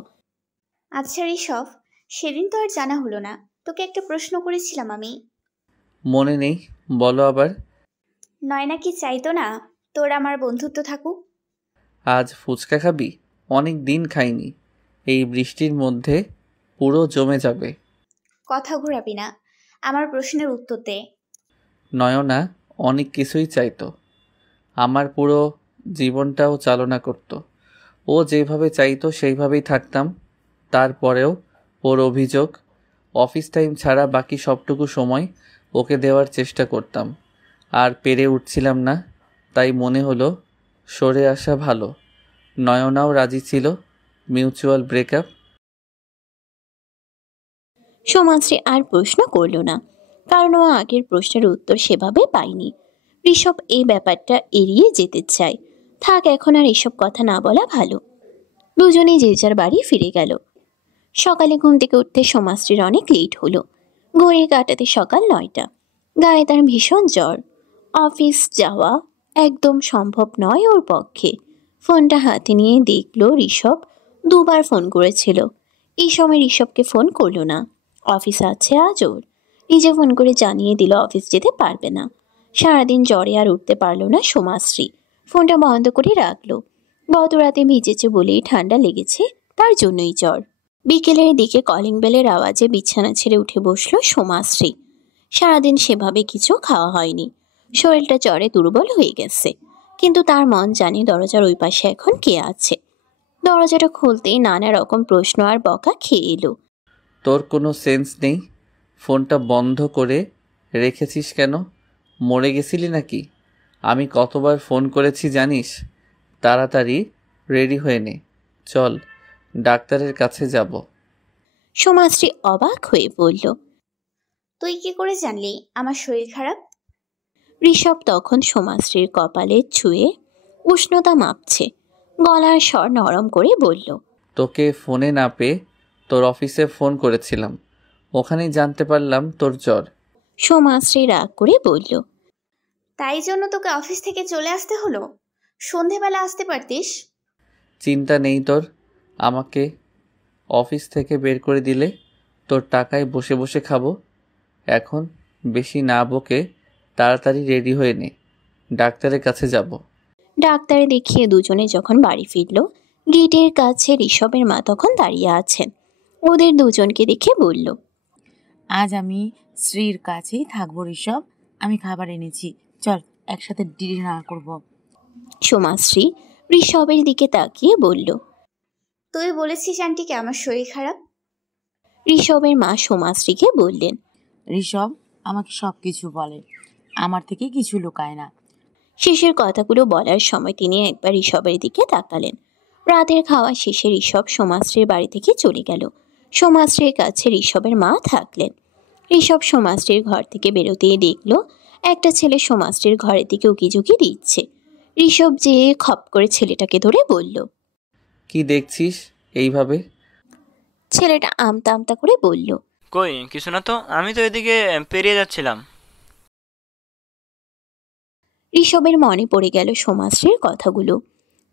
আচ্ছা ঋষভ, সেদিন তো আর জানা হলো না, তোকে একটা প্রশ্ন করেছিলাম আমি। মনে নেই, বলো আবার। নয়না কি চাইতো না তোর আমার বন্ধুত্ব থাকুক? আজ ফুচকা খাবি? অনেক দিন খাইনি, এই বৃষ্টির মধ্যে পুরো জমে যাবে। কথা ঘোরাবি না, আমার প্রশ্নের উত্তর দে। নয়না অনেক কিছুই চাইতো, আমার পুরো জীবনটাও চালনা করত। ও যেভাবে চাইতো সেইভাবেই থাকতাম। তারপরেও ওর অভিযোগ, অফিস টাইম ছাড়া বাকি সবটুকু সময় ওকে দেওয়ার চেষ্টা করতাম, আর পেরে উঠছিলাম না। তাই মনে হলো সরে আসা ভালো। নয়নাও রাজি ছিল, মিউচুয়াল ব্রেকআপ। সোমাশ্রী আর প্রশ্ন করল না, কারণ ও আগের প্রশ্নের উত্তর সেভাবে পায়নি। ঋষভ এই ব্যাপারটা এড়িয়ে যেতে চায়। থাক, এখন আর এসব কথা না বলা ভালো। দুজনেই যে যার বাড়ি ফিরে গেল। সকালে ঘুম থেকে উঠতে সোমাশ্রীর অনেক লেট হলো। ঘড়ি কাটাতে সকাল 9টা। গায়ে তার ভীষণ জ্বর। অফিস যাওয়া একদম সম্ভব নয় ওর পক্ষে। ফোনটা হাতে নিয়ে দেখলো ঋষভ 2বার ফোন করেছিল। এই সময় ঋষভকে ফোন করলো না। অফিস আছে আজ ওর। নিজে ফোন করে জানিয়ে দিল অফিস যেতে পারবে না। সারাদিন জ্বরে আর উঠতে পারলো না সোমাশ্রী। ফোনটা বন্ধ করে রাখলো। গত রাতে ভিজেছে বলেই ঠান্ডা লেগেছে, তার জন্যই জ্বর। বিকেলের দিকে কলিং বেলের আওয়াজে বিছানা ছেড়ে উঠে বসলো সোমাশ্রী। সারাদিন সেভাবে কিছু খাওয়া হয়নি। শরীরটা জ্বরে দুর্বল হয়ে গেছে, কিন্তু তার মন জানে দরজার ওই পাশে এখন কে আছে। দরজাটা খুলতেই নানা রকম প্রশ্ন আর বকা খেয়ে এলো। তোর কোনো সেন্স নেই? ফোনটা বন্ধ করে রেখেছিস কেন? মরে গেছিলি নাকি? আমি কতবার ফোন করেছি জানিস? তাড়াতাড়ি রেডি হয়ে নে, চল ডাক্তারের কাছে যাব। সোমাশ্রী অবাক হয়ে বলল, তুই কি করে জানলি আমার শরীর খারাপ? ঋষভ তখন সোমাশ্রীর কপালে ছুঁয়ে উষ্ণতা মাপছে। গলার স্বর নরম করে বলল, তোকে ফোনে না পেয়ে তোর অফিসে ফোন করেছিলাম, ওখানেই জানতে পারলাম তোর জ্বর। সোমাশ্রী রাগ করে বলল, তাই জন্য তোকে অফিস থেকে চলে আসতে হলো? সন্ধেবেলা আসতে পারতিস। চিন্তা নেই তোর, আমাকে অফিস থেকে বের করে দিলে তোর টাকায় বসে বসে খাবো। এখন বেশি না বকে তাড়াতাড়ি রেডি হয়ে নে, ডাক্তারের কাছে যাব। ডাক্তারে দেখিয়ে দুজনে যখন বাড়ি ফিরল, গেটের কাছে ঋষভের মা তখন দাঁড়িয়ে আছেন। ওদের দুজনকে দেখে বলল, আজ আমি শ্রীর কাছেই থাকবো ঋষভ, আমি খাবার এনেছি, চল একসাথে ডিনার করব। সোমাশ্রী ঋষভের দিকে তাকিয়ে বলল, তুই বলেছিস আন্টিকে আমার শরীর খারাপ? ঋষভের মা সোমাশ্রীকে বললেন, ঋষভ আমাকে সব কিছু বলে, আমার থেকে কিছু লুকায় না। শেষের কথাগুলো বলার সময় তিনি একবার ঋষভের দিকে তাকালেন। রাতের খাওয়া শেষে ঋষভ সোমাশ্রীর বাড়ি থেকে চলে গেল। সোমাশ্রীর কাছে ঋষভের মা থাকলেন। ঋষভ সোমাশ্রীর ঘর থেকে বেরোতেই দেখল একটা ছেলে সোমাশ্রীর ঘরের দিকে উকিঝুঁকি দিচ্ছে। ঋষভ যেয়ে খপ করে ছেলেটাকে ধরে বলল, কি দেখছিস এইভাবে? ছেলেটা আমতা আমতা করে বলল, কই কিছু না তো, আমি তো এদিকে পেরিয়ে যাচ্ছিলাম। ঋষভের মনে পড়ে গেল সোমাশ্রীর কথাগুলো।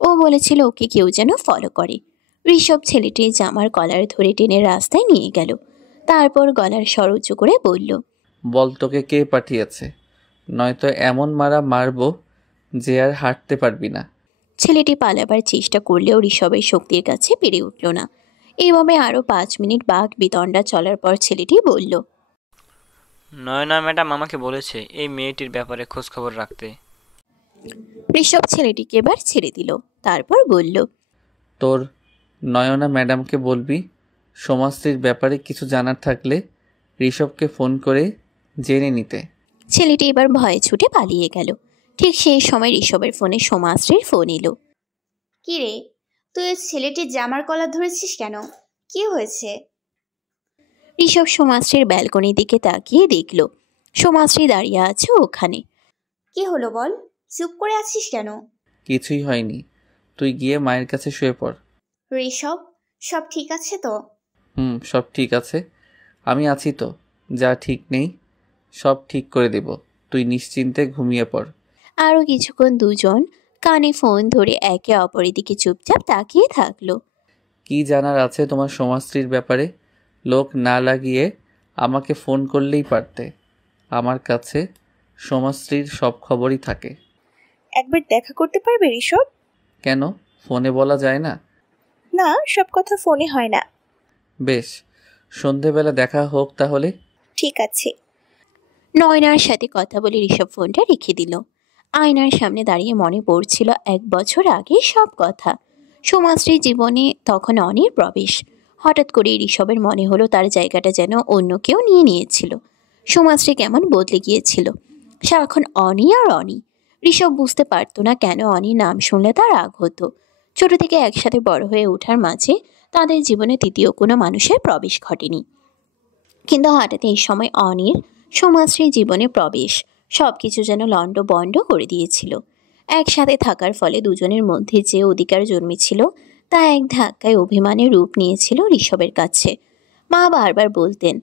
ও বলেছিল ওকে কেউ যেন ফলো করে। ঋষভ ছেলেটির জামার কলার ধরে টেনে রাস্তায় নিয়ে গেল। তারপর গলার স্বর উঁচু করে বলল, বল তোকে কে পাঠিয়েছে, নয়তো এমন মারা মারবো যে আর হাঁটতে পারবি না। ছেলেটি পালাবার চেষ্টা করলেও ঋষভের শক্তির কাছে পেরে উঠল না। এইভাবে আরও 5 মিনিট বাঘ বিতণ্ডা চলার পর ছেলেটি বলল, নয়না ম্যাডাম আমাকে বলেছে এই মেয়েটির ব্যাপারে খোঁজ খবর রাখতে। ঋষভ ছেলেটিকে এবার ছেড়ে দিল। তারপর বলল, তোর নয়না ম্যাডামকে বলবি সোমাশ্রীর ব্যাপারে কিছু জানার থাকলে ঋষভকে ফোন করে জেনে নিতে। ছেলেটি এবার ভয়ে ছুটে পালিয়ে গেল। ঠিক সেই সময় ঋষভের ফোনে সোমাশ্রীর ফোন এলো। কি রে, তুই ওই ছেলেটির জামার কলার ধরেছিস কেন? কি হয়েছে? ঋষভ সোমাশ্রীর ব্যালকনির দিকে তাকিয়ে দেখল সোমাশ্রী দাঁড়িয়ে আছে ওখানে। কি হলো বল, চুপ করে আছিস কেন? কিছুই হয়নি, তুই গিয়ে মায়ের কাছে শুয়ে পড়। ঋষভ, সব ঠিক আছে তো? সব ঠিক আছে, আমি আছি তো। যা ঠিক নেই সব ঠিক করে দেব, তুই নিশ্চিন্তে ঘুমিয়ে পড়। আরও কিছুক্ষণ দুজন কানে ফোন ধরে একে অপরের দিকে চুপচাপ তাকিয়ে থাকলো। কি জানার আছে তোমার সোমাশ্রীর ব্যাপারে? লোক না লাগিয়ে আমাকে ফোন করলেই পারতে। আমার কাছে সোমাশ্রীর সব খবরই থাকে। একবার দেখা করতে পারবে ঋষভ? কেন, ফোনে বলা যায় না? না, সব কথা ফোনে হয় না। বেশ, সন্ধেবেলা দেখা হোক তাহলে। ঠিক আছে। নয়নার সাথে কথা বলে ঋষভ ফোনটা রেখে দিল। আয়নার সামনে দাঁড়িয়ে মনে পড়ছিল 1 বছর আগে সব কথা। সোমাশ্রীর জীবনে তখন অনির প্রবেশ। হঠাৎ করে ঋষভের মনে হলো তার জায়গাটা যেন অন্য কেউ নিয়ে নিয়েছিল। সোমাশ্রী কেমন বদলে গিয়েছিল। সারাক্ষণ অনি আর অনি। ঋষভ বুঝতে পারতো না কেন অনির নাম শুনলে তার রাগ হতো। ছোট থেকে একসাথে বড় হয়ে ওঠার মাঝে তাদের জীবনে তৃতীয় কোনো মানুষের প্রবেশ ঘটেনি। কিন্তু হঠাৎ এই সময় অনির সোমাশ্রীর জীবনে প্রবেশ সবকিছু যেন লণ্ডভণ্ড করে দিয়েছিল। একসাথে থাকার ফলে দুজনের মধ্যে যে অধিকার জন্মেছিল তা এক ধাক্কায় অভিমানের রূপ নিয়েছিল ঋষভের কাছে। মা বারবার বলতেন,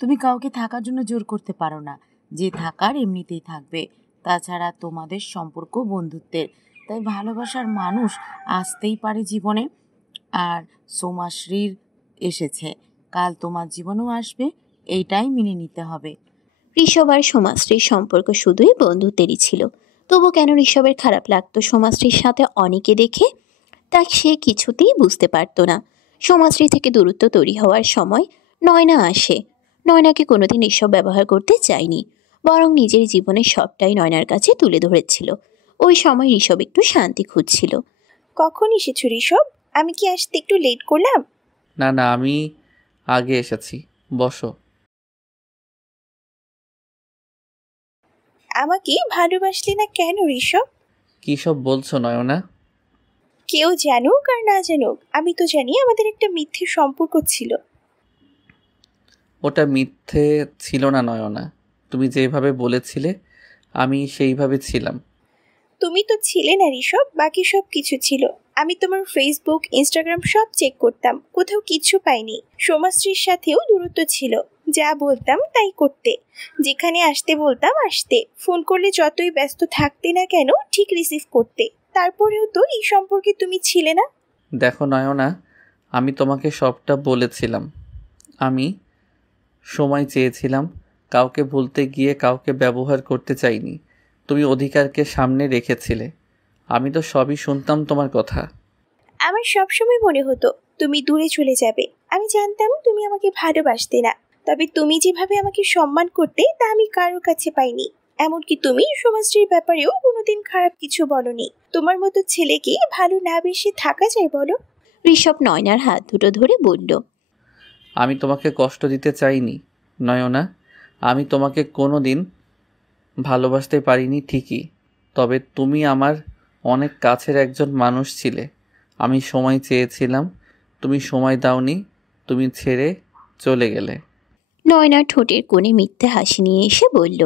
তুমি কাউকে থাকার জন্য জোর করতে পারো না, যে থাকার এমনিতেই থাকবে। তাছাড়া তোমাদের সম্পর্ক বন্ধুত্বের, তাই ভালোবাসার মানুষ আসতেই পারে জীবনে। আর সোমাশ্রীর এসেছে, কাল তোমার জীবনেও আসবে, এইটাই মেনে নিতে হবে। ঋষভ আর সোমাশ্রীর সম্পর্ক শুধুই বন্ধুত্বেরই ছিল। তবু কেন ঋষভের খারাপ লাগতো সোমাশ্রীর সাথে অনিকে দেখে, তা সে কিছুতেই বুঝতে পারতো না। সোমাশ্রী থেকে দূরত্ব তৈরি হওয়ার সময় নয়না আসে। নয়নাকে কোনোদিন এসব ব্যবহার করতে চায়নি, বরং নিজের জীবনের সবটাই নয়নার কাছে তুলে ধরেছিল। ওই সময় ঋষভ একটু শান্তি খুঁজছিল। কখন এসেছো ঋষভ? আমি কি আসতে একটু লেট করলাম? না না, আমি আগে এসেছি, বসো। আমাকে ভালোবাসলে না কেন ঋষভ? কী সব বলছো নয়না? কেউ জানুক আর না জানুক, আমি তো জানি আমাদের একটা মিথ্যে সম্পর্ক ছিল। ওটা মিথ্যে ছিল না নয়না, তুমি যেভাবে বলেছিলে আমি সেইভাবে ছিলাম। তুমি তো ছিলে না ঋষভ, বাকি সব কিছু ছিল। আমি তোমার ফেসবুক, ইনস্টাগ্রাম সব চেক করতাম, কোথাও কিছু পাইনি। সোমাশ্রীর সাথেও দূরত্ব ছিল, যা বলতাম তাই করতে, যেখানে আসতে বলতাম আসতে, ফোন করলে যতই ব্যস্ত থাকতে না কেন ঠিক রিসিভ করতে। তারপরেও তো এই সম্পর্কে তুমি ছিলে না। দেখো নয়না, আমি তোমাকে সবটা বলেছিলাম। আমি সময় চেয়েছিলাম, কাউকে ভুলতে গিয়ে কাউকে ব্যবহার করতে চাইনি। তুমি অধিকারকে সামনে রেখেছিলে, আমি তো সবই শুনতাম তোমার কথা। আমার সবসময় মনে হতো তুমি দূরে চলে যাবে। আমি জানতাম তুমি আমাকে ভালোবাসতে না, তবে তুমি যেভাবে আমাকে সম্মান করতে তা আমি কারোর কাছে পাইনি। এমনকি তুমি সোমাশ্রীর ব্যাপারেও কোনোদিন খারাপ কিছু বলনি। তোমার মতো ছেলেকে ভালো না বেশি থাকা যায় বলো? ঋষভ নয়নার হাত দুটো ধরে বলল, আমি তোমাকে কষ্ট দিতে চাইনি নয়না, আমি তোমাকে কোনো দিন ভালোবাসতে পারিনি ঠিকই, তবে তুমি আমার অনেক কাছের একজন মানুষ ছিলে। আমি সময় চেয়েছিলাম, তুমি সময় দাওনি, তুমি ছেড়ে চলে গেলে। নয়নার ঠোঁটের কোণে মিথ্যে হাসি নিয়ে এসে বলল,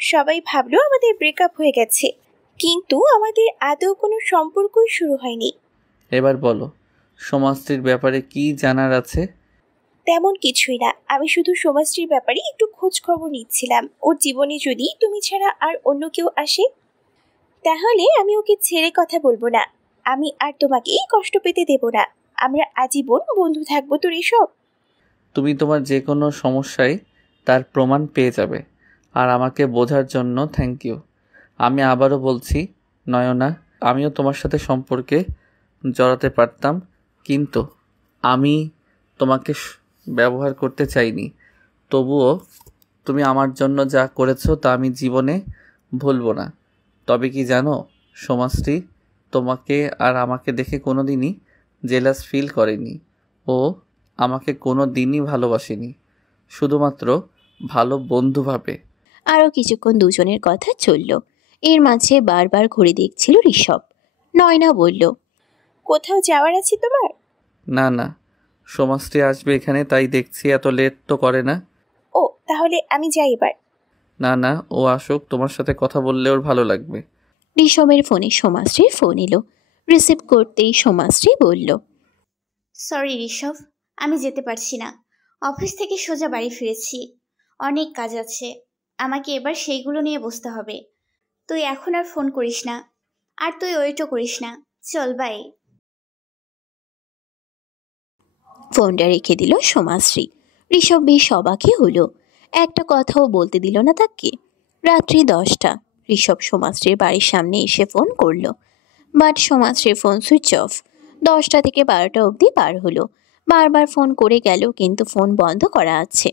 সবাই ভাবলো আমাদের ব্রেকআপ হয়ে গেছে, কিন্তু আমাদের আদৌ কোনো সম্পর্কই শুরু হয়নি। এবার বলো, সোমাশ্রীর ব্যাপারে কি জানার আছে? তেমন কিছুই না, আমি শুধু সোমাশ্রীর ব্যাপারে একটু খোঁজ খবর নিচ্ছিলাম। ওর জীবনে যদি তুমি ছাড়া আর অন্য কেউ আসে, তাহলে আমি ওকে ছেড়ে কথা বলবো না। আমি আর তোমাকে কষ্ট পেতে দেব না। আমরা আজীবন বন্ধু থাকবো। তোর এসব তুমি তোমার যে কোনো সমস্যায় তার প্রমাণ পেয়ে যাবে। আর আমাকে বোঝার জন্য থ্যাংক ইউ। আমি আবারও বলছি নয়না, আমিও তোমার সাথে সম্পর্কে জড়াতে পারতাম, কিন্তু আমি তোমাকে ব্যবহার করতে চাইনি। তবুও তুমি আমার জন্য যা করেছো তা আমি জীবনে ভুলবো না। তবে কি জানো সোমাশ্রী, তোমাকে আর আমাকে দেখে কোনো দিনই জেলাস ফিল করেনি। ও আমাকে কোনো দিনই ভালোবাসেনি, শুধুমাত্র ভালো বন্ধু ভাবে। আরও কিছুক্ষণ দুজনের কথা চলল। এর মাঝে বারবার ঘুরে দেখছিল ঋষভ। নয়না বলল, কোথাও যাওয়ার আছে তোমার? না না, সোমাশ্রী আসবে এখানে, তাই দেখছি এত লেট তো করে না। ও তাহলে আমি যাই এবার। না না, ও আসুক, তোমার সাথে কথা বললে ওর ভালো লাগবে। ঋষভের ফোনে সোমাশ্রীর ফোন এলো। রিসিভ করতেই সোমাশ্রী বলল, সরি ঋষভ, আমি যেতে পারছি না। অফিস থেকে সোজা বাড়ি ফিরেছি, অনেক কাজ আছে। আমাকে এবার সেইগুলো নিয়ে বসতে হবে। তুই এখন আর ফোন করিস না, আর তুই ওয়েটও করিস না। চল বাই। ফোনটা রেখে দিল সোমাশ্রী। ঋষভ বেশ অবাকই হলো, একটা কথাও বলতে দিল না তাকে। রাত্রি 10টা। ঋষভ সোমাশ্রীর বাড়ির সামনে এসে ফোন করলো, বাট সোমাশ্রীর ফোন সুইচ অফ। 10টা থেকে 12টা অবধি পার হলো। বারবার ফোন করে গেল, কিন্তু ফোন বন্ধ করা আছে।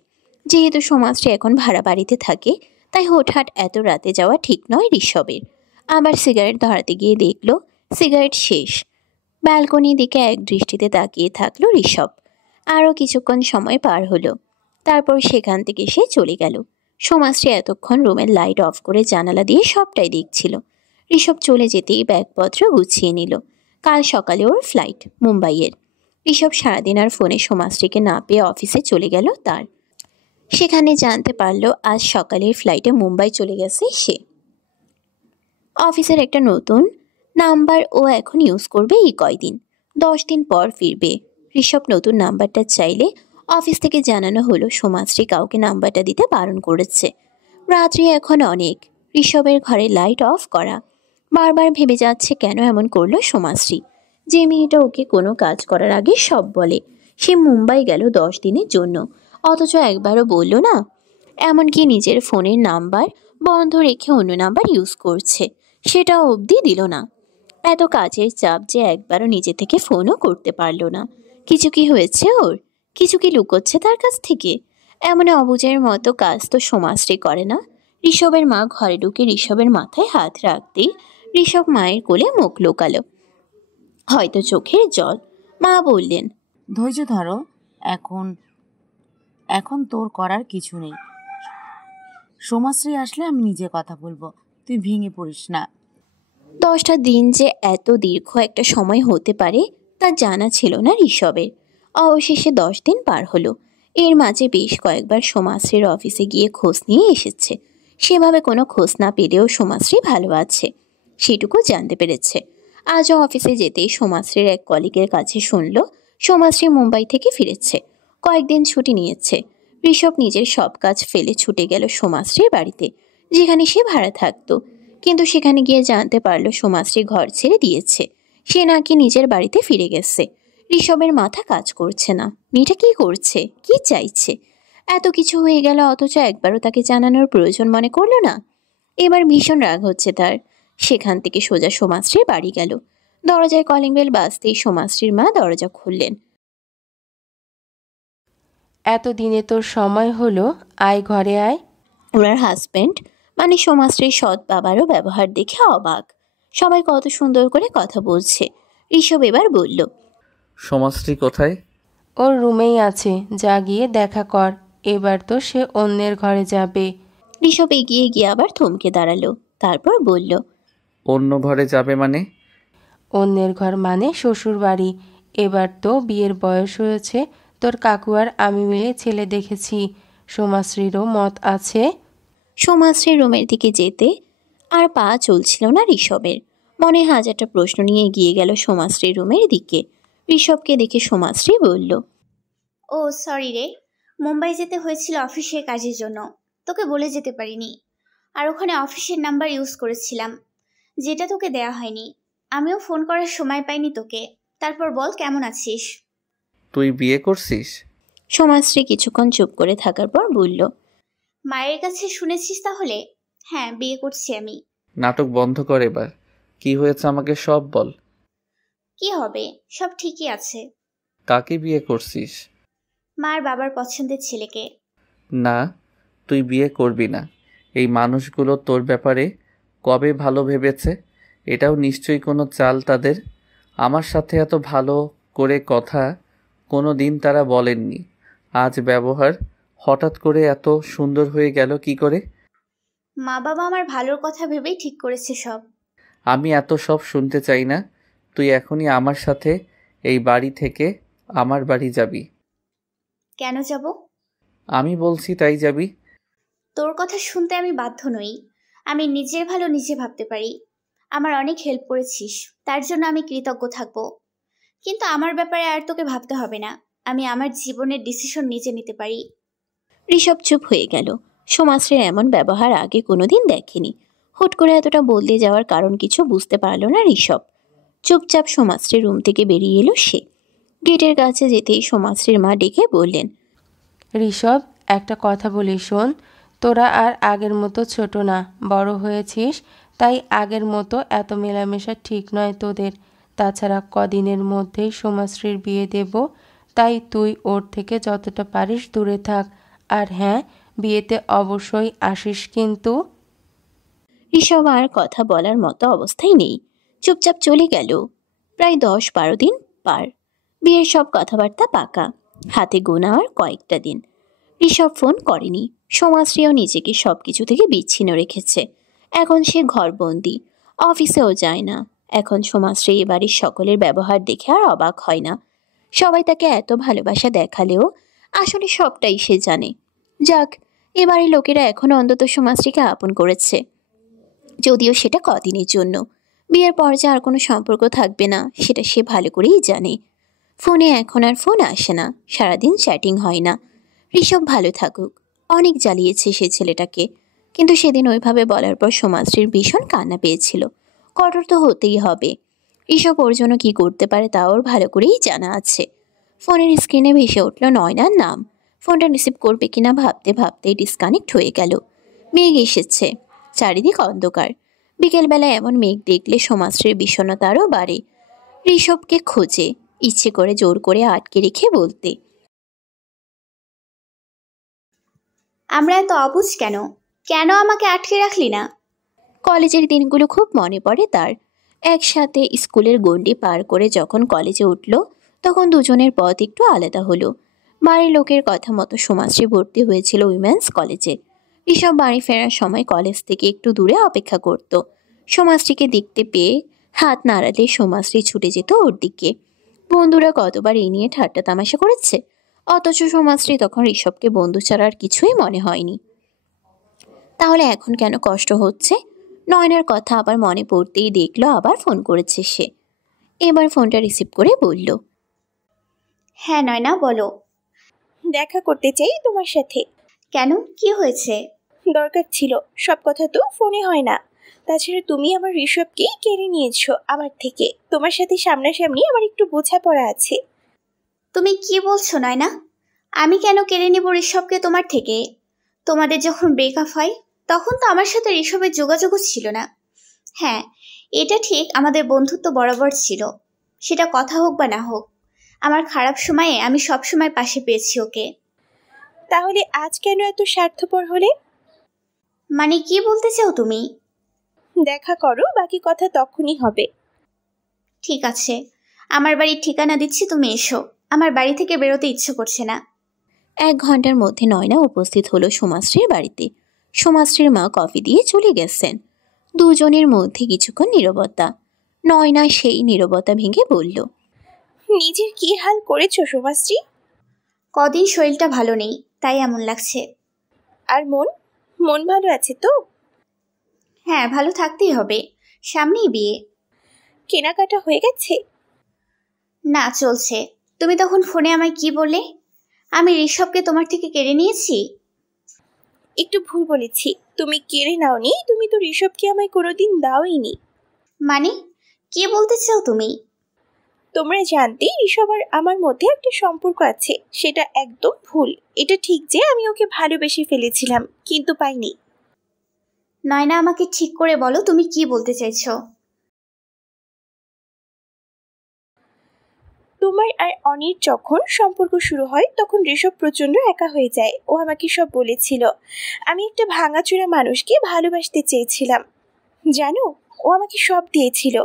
যেহেতু সোমাশ্রী এখন ভাড়া বাড়িতে থাকে, তাই হঠাৎ এত রাতে যাওয়া ঠিক নয় ঋষভের। আবার সিগারেট ধরাতে গিয়ে দেখল সিগারেট শেষ। ব্যালকনির দিকে এক দৃষ্টিতে তাকিয়ে থাকলো ঋষভ। আরও কিছুক্ষণ সময় পার হলো, তারপর সেখান থেকে সে চলে গেল। সোমাশ্রী এতক্ষণ রুমের লাইট অফ করে জানালা দিয়ে সবটাই দেখছিল। ঋষভ চলে যেতেই ব্যাগপত্র গুছিয়ে নিল। কাল সকালে ওর ফ্লাইট মুম্বাইয়ের। ঋষভ সারাদিন আর ফোনে সোমাশ্রীকে না পেয়ে অফিসে চলে গেল তার। সেখানে জানতে পারলো আজ সকালের ফ্লাইটে মুম্বাই চলে গেছে সে। অফিসের একটা নতুন নাম্বার ও এখন ইউজ করবে এই কয়দিন, 10 দিন পর ফিরবে। ঋষভ নতুন নাম্বারটা চাইলে অফিস থেকে জানানো হলো সোমাশ্রী কাউকে নাম্বারটা দিতে বারণ করেছে। রাত্রি এখন অনেক। ঋষভের ঘরে লাইট অফ করা। বারবার ভেবে যাচ্ছে কেন এমন করলো সোমাশ্রী। যে মেয়েটা ওকে কোনো কাজ করার আগে সব বলে। সে মুম্বাই গেল 10 দিনের জন্য, অথচ একবারও বলল না। এমনকি নিজের ফোনের নাম্বার বন্ধ রেখে অন্য নাম্বার ইউজ করছে, সেটাও অবধি দিল না। এত কাজের চাপ যে একবারও নিজে থেকে ফোনও করতে পারলো না। কিছু কি হয়েছে ওর? কিছু কি লুকোচ্ছে তার কাছ থেকে? এমন অবুঝের মতো কাজ তো সোমাশ্রী করে না। ঋষভের মা ঘরে ঢুকে ঋষভের মাথায় হাত রাখতেই ঋষভ মায়ের কোলে মুখ লুকালো, হয়তো চোখের জল। মা বললেন, ধৈর্য ধরো, এখন এখন তোর করার কিছু নেই। সোমাশ্রী আসলে আমি নিজে কথা বলবো, তুই ভেঙে পড়িস না। 10টা দিন যে এত দীর্ঘ একটা সময় হতে পারে তা জানা ছিল না ঋষভের। অবশেষে 10 দিন পার হলো। এর মাঝে বেশ কয়েকবার সোমাশ্রীর অফিসে গিয়ে খোঁজ নিয়ে এসেছে। সেভাবে কোনো খোঁজ না পেলেও সোমাশ্রী ভালো আছে, সেটুকু জানতে পেরেছে। আজও অফিসে যেতেই সোমাশ্রীর এক কলিগের কাছে শুনল সোমাশ্রী মুম্বাই থেকে ফিরেছে, কয়েকদিন ছুটি নিয়েছে। ঋষভ নিজের সব কাজ ফেলে ছুটে গেল সোমাশ্রীর বাড়িতে, যেখানে সে ভাড়া থাকতো। কিন্তু সেখানে গিয়ে জানতে পারলো সোমাশ্রী ঘর ছেড়ে দিয়েছে। সে নাকি নিজের বাড়িতে ফিরে গেছে। ঋষভের মাথা কাজ করছে না, মেয়েটা কি করছে, কি চাইছে। এত কিছু হয়ে গেল, অথচ একবারও তাকে জানানোর প্রয়োজন মনে করলো না। এবার ভীষণ রাগ হচ্ছে তার। সেখান থেকে সোজা সোমাশ্রীর বাড়ি গেল। দরজায় কলিং বেল বাজতেই সোমাশ্রীর মা দরজা খুললেন। এতদিনে তোর সময় হলো, আয় ঘরে আয়। ওনার হাজব্যান্ড মানে সোমাশ্রীর সৎ বাবারও ব্যবহার দেখে অবাক। সবাই কত সুন্দর করে কথা বলছে। ঋষভ এবার বলল, সোমাশ্রী কোথায়? ওর রুমেই আছে, যা গিয়ে দেখা কর। এবার তো সে অন্যের ঘরে যাবে। ঋষভ এগিয়ে গিয়ে আবার থমকে দাঁড়ালো, তারপর বলল, অন্য ঘরে যাবে মানে? অন্যের ঘর মানে শ্বশুর বাড়ি। এবার তো বিয়ের বয়স হয়েছে, তোর কাকু আর আমি মিলে ছেলে দেখেছি। সোমাশ্রীরও মত আছে। সোমাশ্রীর রুমের দিকে যেতে আর পা চলছিল না ঋষভের। মনে হাজারটা প্রশ্ন নিয়ে এগিয়ে গেল সোমাশ্রীর রুমের দিকে। ঋষভকে দেখে সোমাশ্রী বলল, ও সরি রে, মুম্বাই যেতে হয়েছিল অফিসের কাজের জন্য, তোকে বলে যেতে পারিনি। আর ওখানে অফিসের নাম্বার ইউজ করেছিলাম, যেটা তোকে দেয়া হয়নি। আমিও ফোন করার সময় পাইনি তোকে। তারপর বল, কেমন আছিস? তুই বিয়ে করছিস? সোমাশ্রী কিছুক্ষণ চুপ করে থাকার পর বলল, মায়ের কাছে শুনেছিস তাহলে? হ্যাঁ, বিয়ে করছি আমি। নাটক বন্ধ কর এবার। কি হয়েছে আমাকে সব বল। কি হবে, সব ঠিকই আছে। কাকে বিয়ে করছিস? মার বাবার পছন্দের ছেলেকে। না, তুই বিয়ে করবি না। এই মানুষগুলো তোর ব্যাপারে কবে ভালো ভেবেছে? এটাও নিশ্চয়ই কোনো চাল তাদের। আমার সাথে এত ভালো করে কথা কোনো দিন তারা বলেননি। আজ ব্যবহার হঠাৎ করে এত সুন্দর হয়ে গেল কি করে? মা বাবা আমার ভালোর কথা ভেবেই ঠিক করেছে সব। আমি এত সব শুনতে চাই না। তুই এখনই আমার সাথে এই বাড়ি থেকে আমার বাড়ি যাবি। কেন যাব? আমি বলছি তাই যাবি। তোর কথা শুনতে আমি বাধ্য নই। আমি নিজের ভালো নিজে ভাবতে পারি। আমার অনেক হেল্প করেছিস, তার জন্য আমি কৃতজ্ঞ থাকবো। কিন্তু আমার ব্যাপারে আর তোকে ভাবতে হবে না। আমি আমার জীবনের ডিসিশন নিজে নিতে পারি। ঋষভ চুপ হয়ে গেল। সোমাশ্রীর এমন ব্যবহার আগে কোনোদিন দেখেনি। হুট করে এতটা বদলে যাওয়ার কারণ কিছু বুঝতে পারল না ঋষভ। চুপচাপ সোমাশ্রীর রুম থেকে বেরিয়ে এলো সে। গেটের কাছে যেতেই সোমাশ্রীর মা ডেকে বললেন, ঋষভ, একটা কথা বলি শোন। তোরা আর আগের মতো ছোট না, বড় হয়েছিস। তাই আগের মতো এত মেলামেশা ঠিক নয় তোদের। তাছাড়া কদিনের মধ্যেই সোমাশ্রীর বিয়ে দেব, তাই তুই ওর থেকে যতটা পারিস দূরে থাক। আর হ্যাঁ, বিয়েতে অবশ্যই আসিস কিন্তু। ঋষভ আর কথা বলার মতো অবস্থায় নেই। চুপচাপ চলে গেল। প্রায় 10-12 দিন পার। বিয়ের সব কথাবার্তা পাকা, হাতে গোনা আর কয়েকটা দিন। ঋষভ ফোন করেনি। সোমাশ্রীও নিজেকে সবকিছু থেকে বিচ্ছিন্ন রেখেছে। এখন সে ঘরবন্দি, অফিসেও যায় না। এখন সোমাশ্রী এ বাড়ির সকলের ব্যবহার দেখে আর অবাক হয় না। সবাই তাকে এত ভালোবাসা দেখালেও আসলে সবটাই সে জানে। যাক, এবারে লোকেরা এখনো অন্তত সোমাশ্রীকে আপন করেছে, যদিও সেটা কদিনের জন্য। বিয়ের পর যে আর কোনো সম্পর্ক থাকবে না সেটা সে ভালো করেই জানে। ফোনে এখন আর ফোন আসে না, সারাদিন চ্যাটিং হয় না। ঋষভ ভালো থাকুক। অনেক জ্বালিয়েছে সে ছেলেটাকে, কিন্তু সেদিন ওইভাবে বলার পর সোমাশ্রীর ভীষণ কান্না পেয়েছিল। কঠোর তো হতেই হবে। ঋষভ ওর জন্য কী করতে পারে তা ওর ভালো করেই জানা আছে। ফোনের স্ক্রিনে ভেসে উঠল নয়নার নাম। ফোনটা রিসিভ করবে কিনা ভাবতে ভাবতে ডিসকানেক্ট হয়ে গেল। মেঘ এসেছে, চারিদিক অন্ধকার। বিকেলবেলায় এমন মেঘ দেখলে সোমাশ্রীর বিষণ্ণতা আরও বাড়ে। ঋষভকে খোঁজে, ইচ্ছে করে জোর করে আটকে রেখে বলতে, আমরা এত অবুঝ কেন? কেন আমাকে আটকে রাখলি না? কলেজের দিনগুলো খুব মনে পড়ে তার। একসাথে স্কুলের গণ্ডি পার করে যখন কলেজে উঠল, তখন দুজনের পথ একটু আলাদা হলো। বাড়ির লোকের কথা মতো সোমাশ্রী ভর্তি হয়েছিল উইমেন্স কলেজে। ঋষভ বাড়ি ফেরার সময় কলেজ থেকে একটু দূরে অপেক্ষা করত। সোমাশ্রীকে দেখতে পেয়ে হাত নাড়ালে সোমাশ্রী ছুটে যেত ওর দিকে। বন্ধুরা কতবার এই নিয়ে ঠাট্টা তামাশা করেছে, অথচ সোমাশ্রী তখন ঋষভকে বন্ধু ছাড়া আর কিছুই মনে হয়নি। তাহলে এখন কেন কষ্ট হচ্ছে? নয়নার কথা আবার মনে পড়তেই দেখলো আবার ফোন করেছে সে। এবার ফোনটা রিসিভ করে বলল, হ্যাঁ নয়না, বলো। দেখা করতে চাই তোমার সাথে। কেন, কি হয়েছে? দরকার ছিল। সব কথা তো ফোনে হয় না। তাছাড়া তুমি আমার ঋষভকে কেড়ে নিয়েছো আমার থেকে। তোমার সাথে সামনাসামনি আমার একটু বোঝাপড়া আছে। তুমি কি বলছো নয়না? আমি কেন কেড়ে নেব ঋষভকে তোমার থেকে? তোমাদের যখন ব্রেকআপ হয় তখন তো আমার সাথে ঋষভের যোগাযোগও ছিল না। হ্যাঁ, এটা ঠিক, আমাদের বন্ধুত্ব বরাবর ছিল। সেটা কথা হোক বা না হোক, আমার খারাপ সময়ে আমি সব সময় পাশে পেয়েছি ওকে। তাহলে আজ কেন এত স্বার্থপর হলে? মানে কি বলতে চাও তুমি? দেখা করো, বাকি কথা তখনই হবে। ঠিক আছে, আমার বাড়ির ঠিকানা দিচ্ছি, তুমি এসো। আমার বাড়ি থেকে বেরোতে ইচ্ছে করছে না। 1 ঘন্টার মধ্যে নয়না উপস্থিত হলো সোমাশ্রীর বাড়িতে। সোমাশ্রীর মা কফি দিয়ে চলে গেছেন। দুজনের মধ্যে কিছুক্ষণ নীরবতা। নয়না সেই নীরবতা ভেঙে বলল, নিজের কি হাল করেছো সোমাশ্রী? কদিন শরীরটা ভালো নেই, তাই এমন লাগছে। আর মন মন ভালো আছে তো? হ্যাঁ, ভালো থাকতেই হবে, সামনেই বিয়ে। কেনাকাটা হয়ে গেছে? না, চলছে। তুমি তখন ফোনে আমায় কি বললে? আমি ঋষভকে তোমার থেকে কেড়ে নিয়েছি? একটু ভুল বলেছি, তুমি কেড়ে নাওনি, তুমি তো ঋষভকে আমায় কোনোদিন দাওইনি। মানে কি বলতে চাও তুমি? তোমরা জানতে ঋষভ আর আমার মধ্যে একটা সম্পর্ক আছে, সেটা একদম ভুল। এটা ঠিক যে আমি ওকে ভালোবেসে ফেলেছিলাম, কিন্তু পাইনি। নয়না, আমাকে ঠিক করে বলো তুমি কি বলতে চাইছো। তোমার আর অনির যখন সম্পর্ক শুরু হয় তখন ঋষভ প্রচন্ড একা হয়ে যায়। ও আমাকে সব বলেছিল। আমি একটা ভাঙাচোরা মানুষকে ভালোবাসতে চেয়েছিলাম, জানো। ও আমাকে সব দিয়েছিল,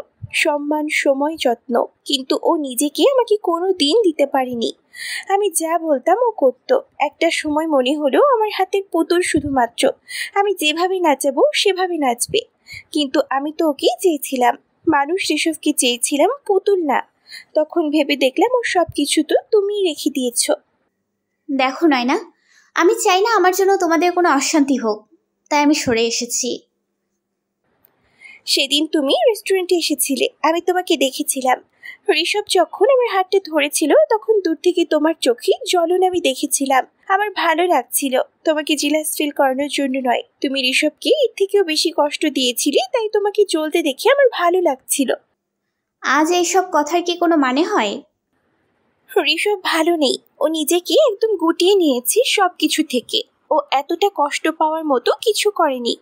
সম্মান, সময়, যত্ন, কিন্তু ও নিজেকে আমাকে কোনো দিন দিতে পারেনি। আমি যা বলতাম ও করতো। একটা সময় মনে হলো আমার হাতের পুতুল শুধুমাত্র, আমি যেভাবে নাচাবো সেভাবে নাচবে। কিন্তু আমি তো ওকে চেয়েছিলাম মানুষ, ঋষভকে চেয়েছিলাম পুতুল না। তখন ভেবে দেখলাম ও সব কিছু তো তুমিই রেখে দিয়েছ। দেখো নয়না, আমি চাই না আমার জন্য তোমাদের কোনো অশান্তি হোক, তাই আমি সরে এসেছি। সেদিন তুমি রেস্টুরেন্টে এসেছিলে, আমি তোমাকে দেখেছিলাম। ঋষভ যখন আমার হাতটা ধরেছিল তখন দূর থেকে তোমার চোখে জ্বলন আমি দেখেছিলাম। আমার ভালো লাগছিল, তোমাকে জেলাস ফিল করানোর জন্য নয়। তুমি ঋষভকে এর থেকেও বেশি কষ্ট দিয়েছিলে, তাই তোমাকে জ্বলতে দেখে আমার ভালো লাগছিল। আজ এইসব কথার কি কোনো মানে হয়? ঋষভ ভালো নেই, ও নিজেকে একদম গুটিয়ে নিয়েছে সব কিছু থেকে। ও এতটা কষ্ট পাওয়ার মতো কিছু করেনি।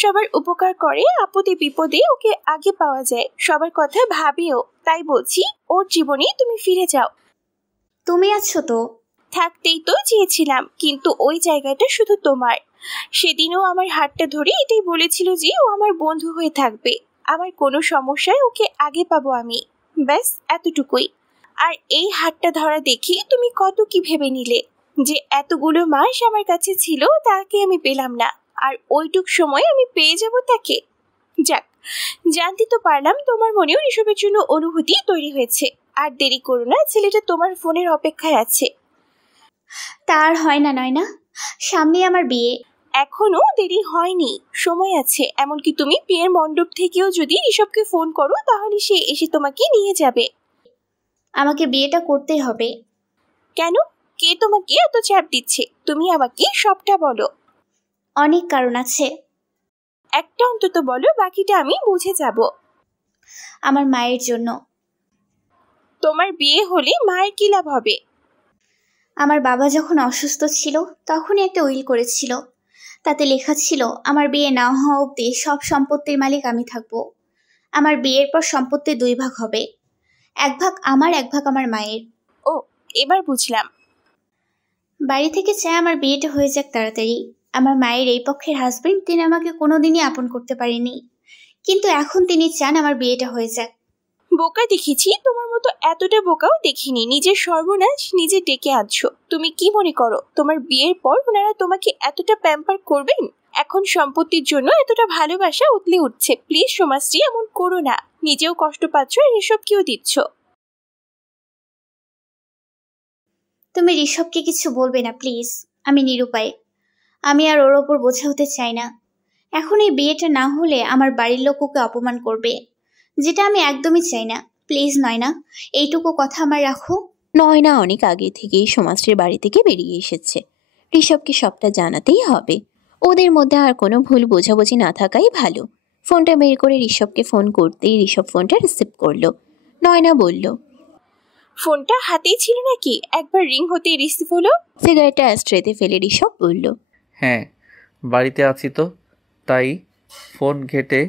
সবার উপকার করে, আপদে বিপদে ওকে আগে পাওয়া যায়, সবার কথা ভাবেও। তাই বলছি ওর জীবনে তুমি ফিরে যাও। তুমি আছো তো? থাকতেই তো চেয়েছিলাম, কিন্তু ওই জায়গাটা শুধু তোমার। সেদিনও আমার হাতটা ধরে এটাই বলেছিল যে ও আমার বন্ধু হয়ে থাকবে, আমার কোনো সমস্যায় ওকে আগে পাবো আমি। ব্যাস এতটুকুই। আর এই হাতটা ধরা দেখি তুমি কত কি ভেবে নিলে, যে এতগুলো মাস আমার কাছে ছিল তাকে আমি পেলাম না, আর ওইটুক সময় আমি পেয়ে যাব তাকে। যাক, জানতে তো পারলাম তোমার মনেও এসবের জন্য অনুভূতি তৈরি হয়েছে। আর দেরি করো না, ছেলেটা তোমার ফোনের অপেক্ষায় আছে। তার হয় না নয়না, সামনে আমার বিয়ে। এখনো দেরি হয়নি, সময় আছে। এমনকি তুমি বিয়ের মণ্ডপ থেকেও যদি ঋষভকে ফোন করো তাহলে সে এসে তোমাকে নিয়ে যাবে। আমাকে বিয়েটা করতেই হবে। কেন? কে তোমাকে এত চাপ দিচ্ছে? তুমি আমাকে সবটা বলো। অনেক কারণ আছে। একটা অন্তত বলো, বাকিটা আমি বুঝে যাব। আমার মায়ের জন্য। তোমার বিয়ে হলে মায়ের কি লাভ হবে? আমার বাবা যখন অসুস্থ ছিল তখনই একটা উইল করেছিল, তাতে লেখা ছিল আমার বিয়ে না হওয়া অবধি সব সম্পত্তির মালিক আমি থাকবো। আমার বিয়ের পর সম্পত্তি 2 ভাগ হবে, 1 ভাগ আমার, 1 ভাগ আমার মায়ের। ও, এবার বুঝলাম। বাড়ি থেকে চায় আমার বিয়েটা হয়ে যাক তাড়াতাড়ি। আমার মায়ের এই পক্ষের হাজবেন্ড, তিনি আমাকে কোনোদিনই আপন করতে পারেনি, কিন্তু এখন তিনি চান আমার বিয়েটা হয়ে যাক। বোকা দেখেছি, তোমার মতো এতটা বোকাও দেখিনি। নিজের সর্বনাশ নিজে ডেকে আনছো। তুমি কি মনে করো তোমার বিয়ের পর ওনারা তোমাকে এতটা প্যাম্পার করবেন? এখন সম্পত্তির জন্য এতটা ভালোবাসা উতলে উঠছে। প্লিজ সমাজটি এমন করো না, নিজেও কষ্ট পাচ্ছ আর এসবকেও দিচ্ছ। তুমি ঋষভকে কিছু বলবে না প্লিজ, আমি নিরুপায়। আমি আর ওর ওপর বোঝা হতে চাই না। এখন এই বিয়েটা না হলে আমার বাড়ির লোক ওকে অপমান করবে, যেটা আমি একদমই চাই না। প্লিজ নয়না, এইটুকু কথা আমার রাখো। নয়না অনেক আগে থেকেই সমাজের বাড়ি থেকে বেরিয়ে এসেছে। ঋষভকে সবটা জানাতেই হবে। ওদের মধ্যে আর কোনো ভুল বোঝাবুঝি না থাকাই ভালো। ফোনটা বের করে ঋষভকে ফোন করতেই ঋষভ ফোনটা রিসিভ করলো। নয়না বলল, ফোনটা হাতেই ছিল নাকি? একবার রিং হতেই রিসিভ হলো। সিগারেটটা অ্যাস্ট্রেতে ফেলে ঋষভ বলল, হ্যাঁ, বাড়িতে আছি তো, তাই ফোন ঘেটে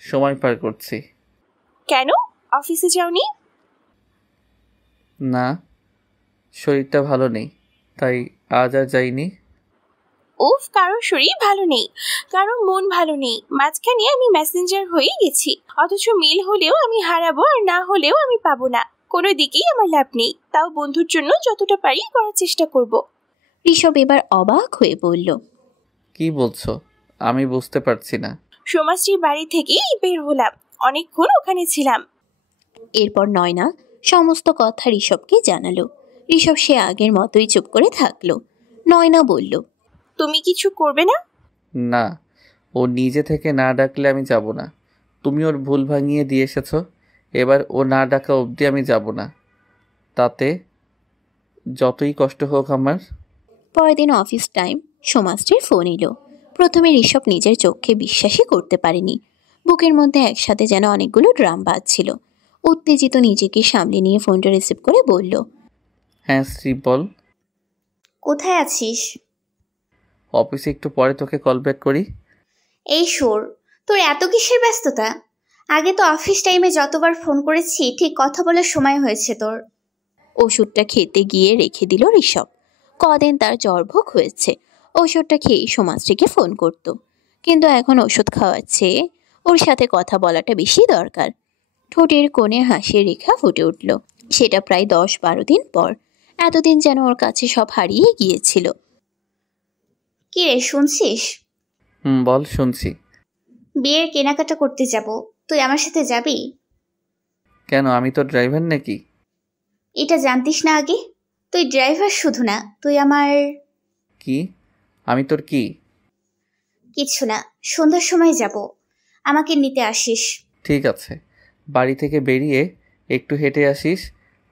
সময় পার করছি। কেন, অফিসে যাওনি? না, শরীরটা ভালো নেই, তাই আজ আর যাইনি। উফ, কারোর শরীর ভালো নেই, কারোর মন ভালো নেই, মাঝখানে আমি মেসেঞ্জার হয়ে গেছি। অথচ মিল হলেও আমি হারাবো আর না হলেও আমি পাবো না। কোনো দিকেই আমার লাভ নেই। তাও বন্ধুর জন্য যতটা পারি করার চেষ্টা করব। ঋষভ এবার অবাক হয়ে বলল, কি বলছো? আমি বুঝতে পারছি না। সমাজটির বাড়ি থেকেই বের হলাম, অনেকক্ষণ ওখানে ছিলাম। এরপর নয়না সমস্ত কথা ঋষভকে জানালো। ঋষভ সে আগের মতোই চুপ করে থাকলো। নয়না বলল, তুমি কিছু করবে না? না, ও নিজে থেকে না ডাকলে আমি যাব না। তুমি ওর ভুল ভাঙিয়ে দিয়ে এসেছো, এবার ও না ডাকা অবধি আমি যাব না। তাতে যতই কষ্ট হোক আমার। পরের দিন অফিস টাইম, সোমাশ্রীর ফোন এলো। প্রথমে ঋষভ নিজের চোখে বিশ্বাসই করতে পারেনি। বুকের মধ্যে একসাথে যেন অনেকগুলো ড্রাম বাজছিল। উত্তেজিত নিজেকে সামলে নিয়ে ফোনটা রিসিভ করে বলল, হ্যাঁ শ্রী বল। কোথায় আছিস? অফিসে, একটু পরে তোকে কল ব্যাক করি। এই শোর, তোর এত কিসের ব্যস্ততা? আগে তো অফিস টাইমে যতবার ফোন করেছি ঠিক কথা বলার সময় হয়েছে তোর। ওষুধটা খেতে গিয়ে রেখে দিল ঋষভ। কদিন তার জ্বরভোগ হয়েছে। ওষুধটা খেয়ে সোমাশ্রীকে ফোন করত, কিন্তু এখন ওষুধ খাওয়ার চেয়ে ওর সাথে কথা বলাটা বেশি দরকার। ঠোঁটের কোণে হাসির রেখা ফুটে উঠল। সেটা প্রায় 10-12 দিন পর। এতদিন যেন ওর কাছে সব হারিয়ে গিয়েছিল। কি রে, শুনছিস? বল, শুনছি। বিয়ের কেনাকাটা করতে যাব, তুই আমার সাথে যাবি? কেন, আমি তো ড্রাইভার নাকি? এটা জানতিস না আগে? তুই ড্রাইভার শুধু না, তুই আমার। কি? আমি তোর কি? কিছু না, সন্ধ্যার সময় যাব, আমাকে নিতে আসিস। ঠিক আছে, বাড়ি থেকে বেরিয়ে একটু হেঁটে আসিস,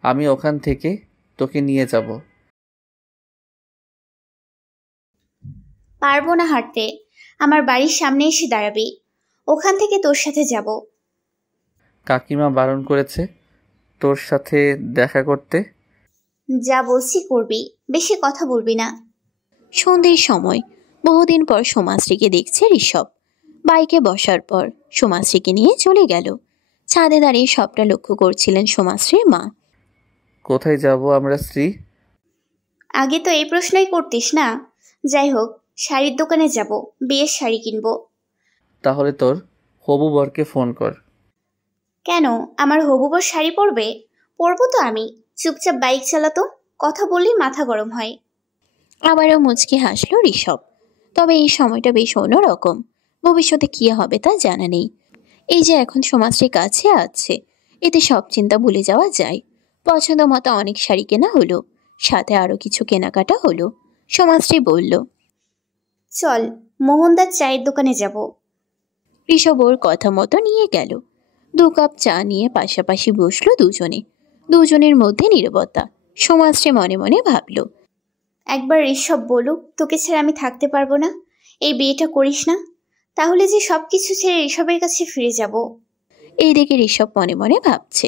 আমি ওখান থেকে তোকে নিয়ে যাব। পারবো না হাঁটতে, আমার বাড়ির সামনে এসে দাঁড়াবি, ওখান থেকে তোর সাথে যাব। কাকিমা বারণ করেছে তোর সাথে দেখা করতে। যা বলছি করবি, বেশি কথা বলবি না। সন্ধ্যের সময় বহুদিন পর সোমাশ্রীকে দেখছে ঋষভ। বাইকে বসার পর সোমাশ্রীকে নিয়ে চলে গেল। ছাদে দাঁড়িয়ে সবটা লক্ষ্য করছিলেন সোমাশ্রীর মা। কোথায় যাব আমরা শ্রী? আগে তো এই প্রশ্নই করতিস না। যাই হোক, শাড়ির দোকানে যাব, বিয়ের শাড়ি কিনবো। তাহলে তোর হবু বরকে ফোন কর। কেন, আমার হবু বর শাড়ি পরবে? পরবো তো আমি, চুপচাপ বাইক চালাতো, কথা বললেই মাথা গরম হয়। আবারও মুচকি হাসল ঋষভ। তবে এই সময়টা বেশ অন্যরকম। ভবিষ্যতে কী হবে তা জানা নেই। এই যে এখন সোমাশ্রীর কাছে আছে, এতে সব চিন্তা ভুলে যাওয়া যায়। পছন্দ মতো অনেক শাড়ি কেনা হলো, সাথে আরও কিছু কেনাকাটা হলো। সোমাশ্রী বলল, চল মোহনদার চায়ের দোকানে যাব। ঋষভ ওর কথা মতো নিয়ে গেল। 2 কাপ চা নিয়ে পাশাপাশি বসলো দুজনে। দুজনের মধ্যে নীরবতা। সোমাশ্রী মনে মনে ভাবল, একবার ঋষভ বলুক তোকে ছেড়ে আমি থাকতে পারবো না, এই বিয়েটা করিস না, তাহলে যে সব কিছু ছেড়ে ঋষভের কাছে ফিরে যাব। এই দেখে ঋষভ মনে মনে ভাবছে,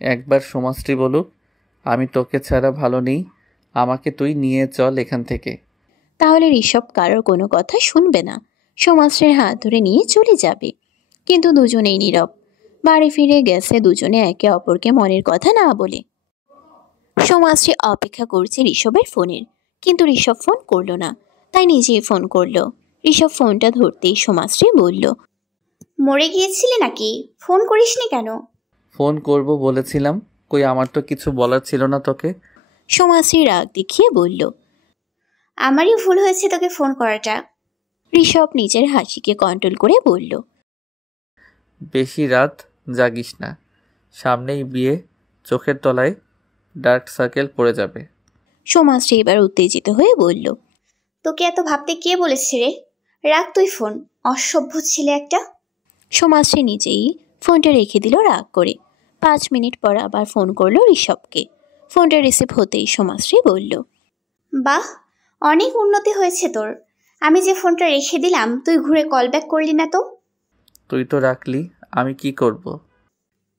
একবার সোমাশ্রী বলুক আমি তোকে ছাড়া ভালো নেই, আমাকে তুই নিয়ে চল এখান থেকে। তাহলে ঋষভ কারোর কোনো কথা শুনবে না, সোমাশ্রীর হাত ধরে নিয়ে চলে যাবে। কিন্তু দুজনেই নীরব। বাড়ি ফিরে গেছে দুজনে একে অপরকে মনের কথা না বলে। সোমাশ্রী অপেক্ষা করছে ঋষভের ফোনের, কিন্তু ঋষভ ফোন করলো না, তাই নিজেই ফোন করলো। ঋষভ ফোনটা ধরতেই সোমাশ্রী বলল, মরে গিয়েছিলি নাকি? ফোন করিসনি কেন? ফোন করব বলেছিলাম, কই আমার তো কিছু বলার ছিল না তোকে। সোমাশ্রী রাগ দেখিয়ে বলল, আমারই ভুল হয়েছে তোকে ফোন করাটা। ঋষভ নিজের হাসিকে কন্ট্রোল করে বলল, বেশি রাত জাগিস না, সামনেই বিয়ে, চোখের তলায় ডার্ক সার্কেল পড়ে যাবে। সোমাশ্রী এবার উত্তেজিত হয়ে বলল, তোকে এত ভাবতে কে বলেছে রে? রাখ তুই ফোন, অসভ্য ছেলে একটা। সোমাশ্রী নিজেই ফোনটা রেখে দিল রাগ করে। 5 মিনিট পর আবার ফোন করলো ঋষভকে। ফোনটা রিসিভ হতেই সোমাশ্রী বলল, বাহ, অনেক উন্নতি হয়েছে তোর। আমি যে ফোনটা রেখে দিলাম তুই ঘুরে কল ব্যাক করলি না তো? তুই তো রাখলি, আমি কি করব?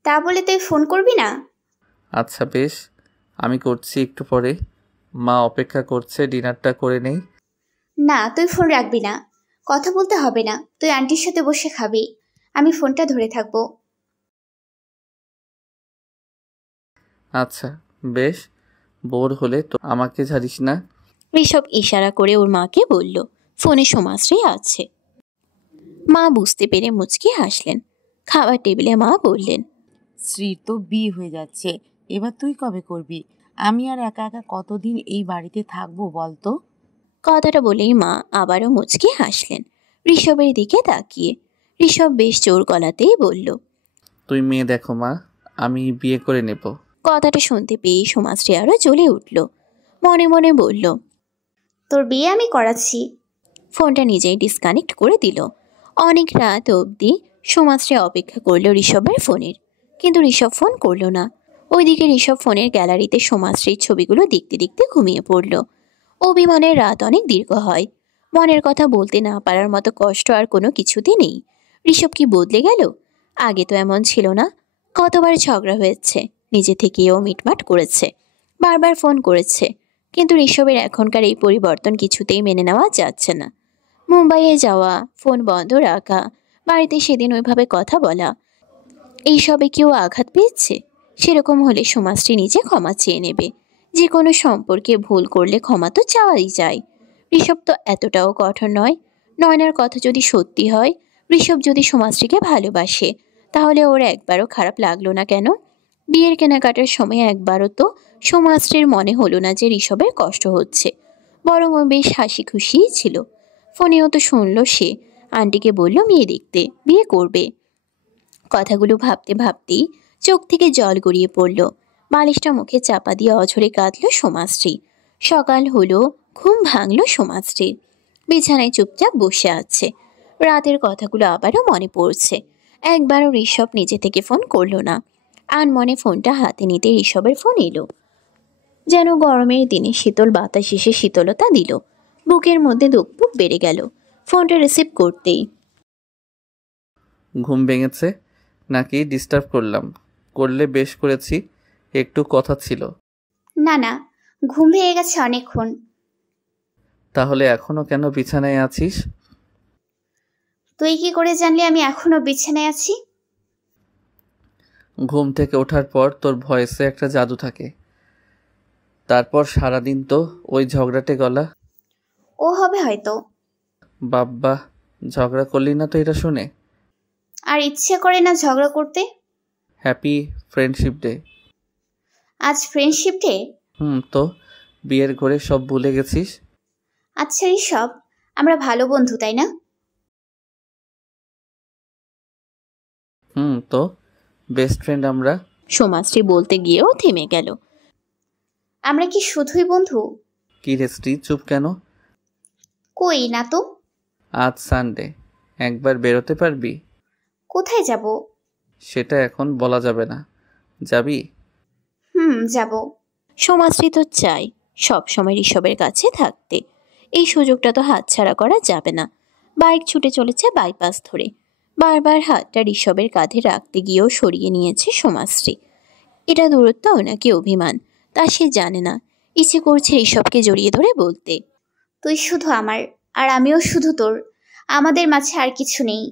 তা বলে তুই ফোন করবি না? আচ্ছা বেশ, আমি করছি একটু পরে। মা অপেক্ষা করছে, ডিনারটা করে নেই। না, তুই ফোন রাখবি না, কথা বলতে হবে না, তুই আন্টির সাথে বসে খাবি, আমি ফোনটা ধরে থাকবো। আচ্ছা বেশ, বোর হলে তো আমাকে ঝাড়িস না। ঋষভ ইশারা করে ওর মাকে বলল, ফোনে সোমাশ্রী আছে। মা বুঝতে পেরে মুচকি হাসলেন। খাবার টেবিলে মা বললেন, শ্রীর তো বিয়ে হয়ে যাচ্ছে, এবার তুই কবে করবি? আমি আর একা একা কতদিন এই বাড়িতে থাকবো বলতো? কথাটা বলেই মা আবারও মুচকি হাসলেন ঋষভের দিকে তাকিয়ে। ঋষভ বেশ জোর গলাতেই বলল, তুই মেয়ে দেখো মা, আমি বিয়ে করে নেব। কথাটা শুনতে পেয়ে সোমাশ্রী আরো জ্বলে উঠল। মনে মনে বলল, তোর বিয়ে আমি করাচ্ছি। ফোনটা নিজেই ডিসকানেক্ট করে দিল। অনেক রাত অবধি সোমাশ্রী অপেক্ষা করলো ঋষভের ফোনের, কিন্তু ঋষভ ফোন করলো না। ওইদিকে ঋষভ ফোনের গ্যালারিতে সোমাশ্রীর ছবিগুলো দেখতে দেখতে ঘুমিয়ে পড়ল। অভিমানের রাত অনেক দীর্ঘ হয়। মনের কথা বলতে না পারার মতো কষ্ট আর কোনো কিছুতে নেই। ঋষভ কি বদলে গেল? আগে তো এমন ছিল না। কতবার ঝগড়া হয়েছে, নিজে থেকেও মিটমাট করেছে, বারবার ফোন করেছে, কিন্তু ঋষভের এখনকার এই পরিবর্তন কিছুতেই মেনে নেওয়া যাচ্ছে না। মুম্বাইয়ে যাওয়া, ফোন বন্ধ রাখা, বাড়িতে সেদিন ওইভাবে কথা বলা, এইসবে কেউ আঘাত পেয়েছে? সেরকম হলে সোমাশ্রী নিজে ক্ষমা চেয়ে নেবে। যে কোনো সম্পর্কে ভুল করলে ক্ষমা তো চাওয়াই যায়। ঋষভ তো এতটাও কঠোর নয়। নয়নার কথা যদি সত্যি হয়, ঋষভ যদি সোমাশ্রীকে ভালোবাসে, তাহলে ওর একবারও খারাপ লাগলো না কেন? বিয়ের কেনাকাটার সময় একবারও তো সোমাশ্রীর মনে হলো না যে ঋষভের কষ্ট হচ্ছে, বরং ও বেশ হাসি খুশিই ছিল। ফোনেও তো শুনলো সে আন্টিকে বলল মেয়ে দেখতে, বিয়ে করবে। কথাগুলো ভাবতে ভাবতেই চোখ থেকে জল গড়িয়ে পড়ল। বালিশটা মুখে চাপা দিয়ে অঝরে কাঁদল সোমাশ্রী। সকাল হলো, ঘুম ভাঙল সোমাশ্রীর। বিছানায় চুপচাপ বসে আছে। রাতের কথাগুলো আবারও মনে পড়ছে। একবারও ঋষভ নিজে থেকে ফোন করলো না। আনমনে ফোনটা হাতে নিতে ঋষভের ফোন এলো। যেন গরমের দিনে শীতল বাতাস এসে শীতলতা দিল। বুকের মধ্যে ধুকপুক বেড়ে গেল ফোনটা রিসিভ করতেই। ঘুম ভেঙেছে নাকি ডিস্টার্ব করলাম? করলে বেশ করেছি, একটু কথা ছিল। না না, ঘুম ভেঙে গেছে অনেকক্ষণ। তাহলে এখনো কেন বিছানায় আছিস? তুই কি করে জানলি আমি এখনো বিছানায় আছি? ঘুম থেকে ওঠার পর তোর ভয়েসে একটা জাদু থাকে। তারপর সারাদিন তো ওই ঝগড়াটে গলা। ও হবে হয়তো। বাব্বা, ঝগড়া করলি না তো এটা শুনে? আর ইচ্ছে করে না ঝগড়া করতে। Happy friendship day. আজ ফ্রেন্ডশিপ ডে? তো বিয়ের ঘরে সব ভুলে গেছিস? আচ্ছা ঋষভ, আমরা ভালো বন্ধু তাই না? তো বেস্ট ফ্রেন্ড আমরা। সোমাশ্রী বলতে গিয়েও থেমে গেল। আমরা কি শুধুই বন্ধু? কি রেস্টি, চুপ কেন? কই না তো। আজ সানডে, একবার বেরোতে পারবি? কোথায় যাব? সেটা এখন বলা যাবে না। যাবি? যাব। সোমাশ্রী তো চাই সব সময় ঋষভের কাছে থাকতে। এই সুযোগটা তো হাতছাড়া করা যাবে না। বাইক ছুটে চলেছে বাইপাস ধরে। বারবার হাতটা ঋষভের কাঁধে রাখতে গিয়েও সরিয়ে নিয়েছে সোমাশ্রী। এটা দূরত্ব নাকি অভিমান তা সে জানে না। ইচ্ছে করছে ঋষভকে জড়িয়ে ধরে বলতে, তুই শুধু আমার, আর আমিও শুধু তোর। আমাদের মাঝে আর কিছু নেই।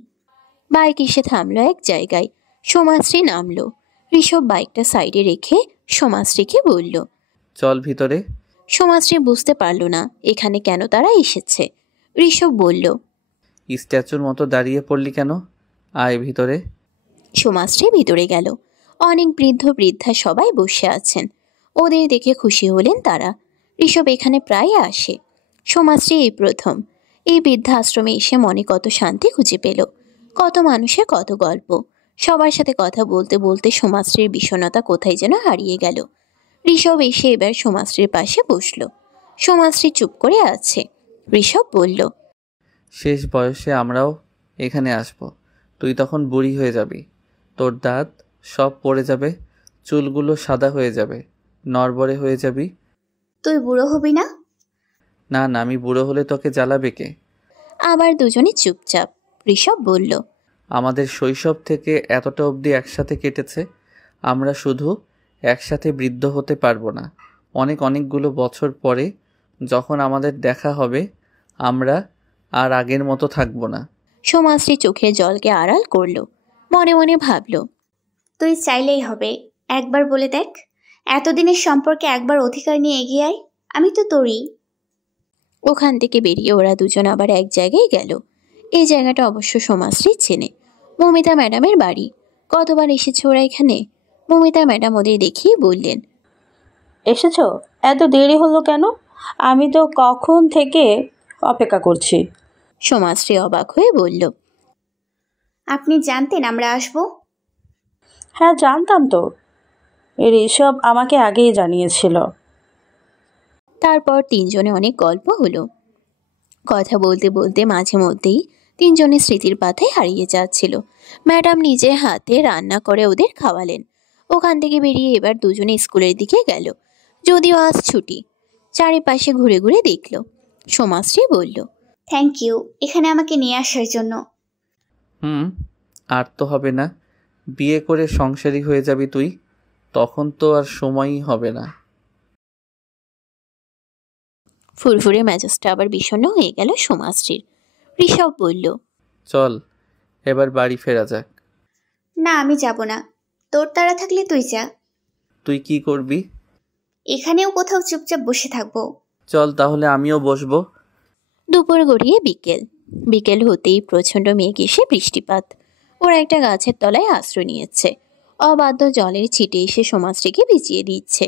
বাইক এসে থামলো এক জায়গায়। সোমাশ্রী নামলো। ঋষভ বাইকটা সাইডে রেখে সোমাশ্রীকে বলল, চল ভিতরে। সোমাশ্রী বুঝতে পারল না এখানে কেন তারা এসেছে। ঋষভ বলল, স্ট্যাচুর মতো দাঁড়িয়ে পড়লি কেন? আয় ভিতরে। সোমাশ্রী ভিতরে গেল। অনেক বৃদ্ধ বৃদ্ধা সবাই বসে আছেন। ওদের দেখে খুশি হলেন তারা। ঋষভ এখানে প্রায় আসে। সোমাশ্রী এই প্রথম এই বৃদ্ধাশ্রমে এসে মনে কত শান্তি খুঁজে পেল। কত মানুষের কত গল্প। সবার সাথে কথা বলতে বলতে সোমাশ্রীর বিষণ্ণতা কোথায় যেন হারিয়ে গেল। ঋষভ এসে এবার সোমাশ্রীর পাশে বসল। সোমাশ্রী চুপ করে আছে। ঋষভ বলল, শেষ বয়সে আমরাও এখানে আসব। তুই তখন বুড়ি হয়ে যাবি। তোর দাঁত সব পড়ে যাবে, চুলগুলো সাদা হয়ে যাবে, নড়বড়ে হয়ে যাবি। তুই বুড়ো হবি না? না না, আমি বুড়ো হলে তোকে জ্বালাবে কে? আবার দুজনে চুপচাপ। ঋষভ বলল, আমাদের শৈশব থেকে এতটা অবধি একসাথে কেটেছে, আমরা শুধু একসাথে বৃদ্ধ হতে পারবো না। অনেকগুলো বছর পরে যখন আমাদের দেখা হবে, আমরা আর আগের মতো থাকবো না। সোমাশ্রী চোখের জলকে আড়াল করল। মনে মনে ভাবল, তুই চাইলেই হবে। একবার বলে দেখ। এতদিনের সম্পর্কে একবার অধিকার নিয়ে এগিয়ে আয়। আমি তো তোরই। ওখান থেকে বেরিয়ে ওরা দুজন আবার এক জায়গায় গেল। এই জায়গাটা অবশ্য সোমাশ্রী চেনে। মমিতা ম্যাডামের বাড়ি। কতবার এসেছে ওরা এখানে। মমিতা ম্যাডাম ওদের দেখিয়ে বললেন, এসেছো? এত দেরি হলো কেন? আমি তো কখন থেকে অপেক্ষা করছি। সোমাশ্রী অবাক হয়ে বলল, আপনি জানতেন আমরা আসবো? হ্যাঁ জানতাম তো, ঋষভ আমাকে আগেই জানিয়েছিল। তারপর তিনজনে অনেক গল্প হলো। কথা বলতে বলতে মাঝে মধ্যেই তিনজনের স্মৃতির পাতায় হারিয়ে যাচ্ছিল। ম্যাডাম নিজে হাতে রান্না করে ওদের খাওয়ালেন। ওখান থেকে বেরিয়ে এবার দুজনে স্কুলের দিকে গেল। যদিও আজ ছুটি। চারিপাশে ঘুরে ঘুরে দেখল। সোমাশ্রী বলল, থ্যাংক ইউ এখানে আমাকে নিয়ে আসার জন্য। আর তো হবে না, বিয়ে করে সংসারী হয়ে যাবি তুই, তখন তো আর সময়ই হবে না। ফুরফুরে মেজাজটা আবার বিষণ্ণ হয়ে গেল সোমাশ্রীর। ঋষভ বলল, চল এবার বাড়ি ফেরা যাক। না আমি যাব না, তোর তাড়া থাকলে তুই যা। তুই কি করবি? এখানেও কোথাও চুপচাপ বসে থাকবো। চল তাহলে আমিও বসবো। দুপুর গড়িয়ে বিকেল। বিকেল হতেই প্রচণ্ড মেঘ এসে বৃষ্টিপাত। ওরা একটা গাছের তলায় আশ্রয় নিয়েছে। অবাধ্য জলের ছিটে এসে সোমাশ্রীকে ভিজিয়ে দিচ্ছে।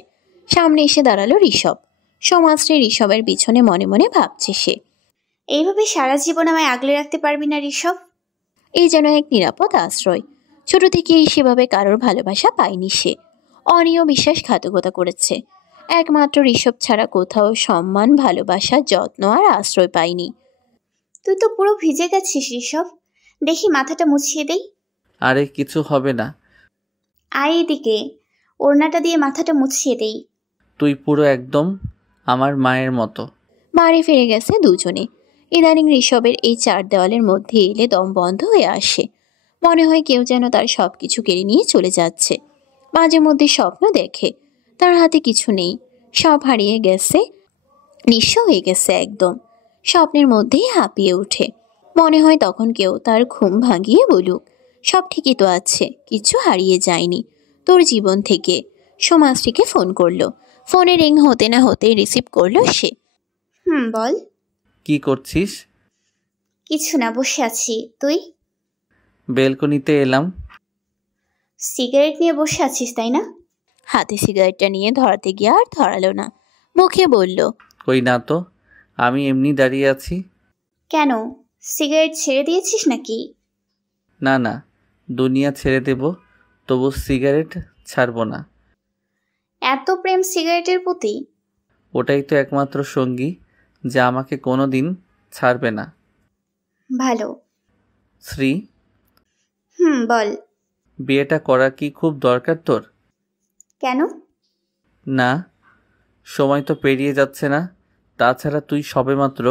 সামনে এসে দাঁড়ালো ঋষভ। সোমাশ্রী ঋষভের পিছনে মনে মনে ভাবছে সে। এইভাবে সারা জীবন আমায় আগলে রাখতে পারবি না ঋষভ? এই যেন এক নিরাপদ আশ্রয়। ছোট থেকেই সেভাবে কারোর ভালোবাসা পায়নি সে। অনিয় বিশ্বাসঘাতকতা করেছে। একমাত্র ঋষভ ছাড়া কোথাও সম্মান, ভালোবাসা, যত্ন আর আশ্রয় পায়নি। তুই তো পুরো ভিজে গেছিস ঋষভ, দেখি মাথাটা মুছিয়ে দেই। আরে কিছু হবে না। আয় এদিকে, ওড়নাটা দিয়ে মাথাটা মুছিয়ে দেই। তুই পুরো একদম আমার মায়ের মতো। বাড়ি ফিরে গেছে দুজনে। ইদানিং ঋষভের এই চার দেওয়ালের মধ্যে এলে দম বন্ধ হয়ে আসে। মনে হয় কেউ যেন তার সব কিছু কেড়ে নিয়ে চলে যাচ্ছে। মাঝে মধ্যে স্বপ্ন দেখে তার হাতে কিছু নেই, সব হারিয়ে গেছে, নিঃস্ব হয়ে গেছে একদম। স্বপ্নের মধ্যেই হাঁপিয়ে ওঠে। মনে হয় তখন কেউ তার ঘুম ভাঙিয়ে বলুক, সব ঠিকই তো আছে, কিছু হারিয়ে যায়নি তোর জীবন থেকে। সোমাশ্রীকে ফোন করলো। ফোনে রিং হতে না হতেই রিসিভ করলো সে। বল। কি করছিস? কিছু না, বসে আছি। তুই? বেলকনিতে এলাম। সিগারেট নিয়ে বসে আছিস তাই না? হাতে সিগারেটটা নিয়ে ধরাতে গিয়ে আর ধরালো না। মুখে বলল, কই না তো, আমি এমনি দাঁড়িয়ে আছি। কেন, সিগারেট ছেড়ে দিয়েছিস নাকি? না না, দুনিয়া ছেড়ে দেব, তবু সিগারেট ছাড়বো না। এত প্রেম সিগারেটের প্রতি? ওটাই তো একমাত্র সঙ্গী যা আমাকে কোনো দিন ছাড়বে না। ভালো। শ্রী, বল। বিয়েটা করা কি খুব দরকার তোর? কেন? না, সময় তো পেরিয়ে যাচ্ছে না। তাছাড়া তুই সবেমাত্র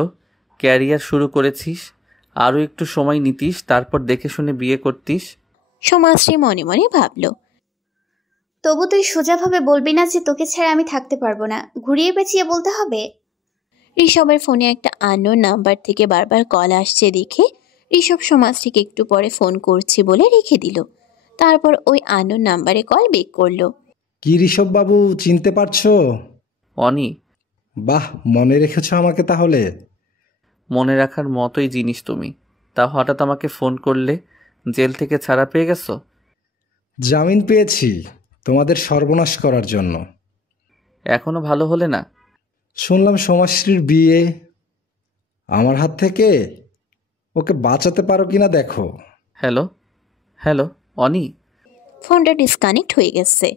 ক্যারিয়ার শুরু করেছিস, আরও একটু সময় নিতিস, তারপর দেখে শুনে বিয়ে করতিস। সোমাশ্রী মনে মনে ভাবল। তবু তুই সোজাভাবে বলবি না যে তোকে ছাড়া আমি থাকতে পারবো না? ঘুরিয়ে পেঁচিয়ে বলতে হবে? ঋষভের ফোনে একটা আননোন নাম্বার থেকে বারবার কল আসছে দেখে ঋষভ সোমাশ্রীকে একটু পরে ফোন করছি বলে রেখে দিল। তারপর ওই আননোন নাম্বারে কল ব্যাক করলো। কি ঋষভ বাবু, চিনতে পারছো? অনি। বাহ, মনে রেখেছো আমাকে তাহলে। মনে রাখার মতোই জিনিস তুমি। তা হঠাৎ আমাকে ফোন করলে, জেল থেকে ছাড়া পেয়ে গেছো? জামিন পেয়েছি তোমাদের সর্বনাশ করার জন্য। এখনো ভালো হলে না? শুনলাম সোমাশ্রীর বিয়ে, আমার হাত থেকে ওকে বাঁচাতে পারো কিনা দেখো। হ্যালো হ্যালো অনি। ফোনটা ডিসকানেক্ট হয়ে গেছে।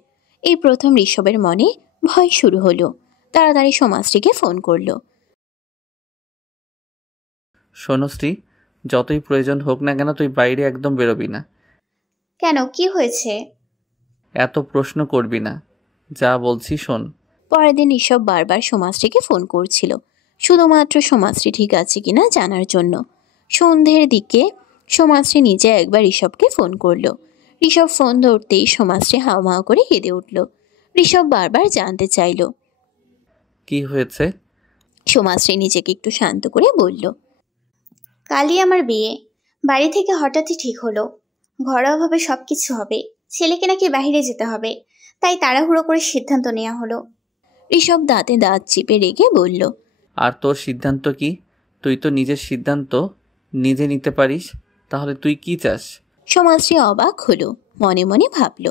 এই প্রথম ঋষভের মনে ভয় শুরু হলো। তাড়াতাড়ি সোমাশ্রীকে ফোন করলো। শোনো শ্রী, যতই প্রয়োজন হোক না কেন তুই বাইরে একদম বেরোবি না। কেন, কি হয়েছে? এত প্রশ্ন করবি না, যা বলছি শোন। পরের দিন ঋষভ বারবার সোমাশ্রীকে ফোন করছিল, শুধুমাত্র সোমাশ্রী ঠিক আছে কিনা জানার জন্য। সন্ধ্যের দিকে সোমাশ্রী নিজে একবার ঋষভকে ফোন করলো। ঋষভ ফোন ধরতেই সোমাশ্রী হাওমাও করে কেঁদে উঠল। ঋষভ বারবার জানতে চাইল, কি হয়েছে? সোমাশ্রী নিজেকে একটু শান্ত করে বলল, কালই আমার বিয়ে। বাড়ি থেকে হঠাৎই ঠিক হলো, ঘরোয়াভাবে সবকিছু হবে, ছেলেকে নাকি বাইরে যেতে হবে, তাই তাড়াহুড়ো করে সিদ্ধান্ত নেওয়া হলো। ঋষভ দাঁতে দাঁত চিপে রেগে বলল, আর তোর সিদ্ধান্ত কি? তুই তো নিজের সিদ্ধান্ত নিজে নিতে পারিস, তাহলে তুই কি চাস? সোমাশ্রী অবাক হলো, মনে মনে ভাবল,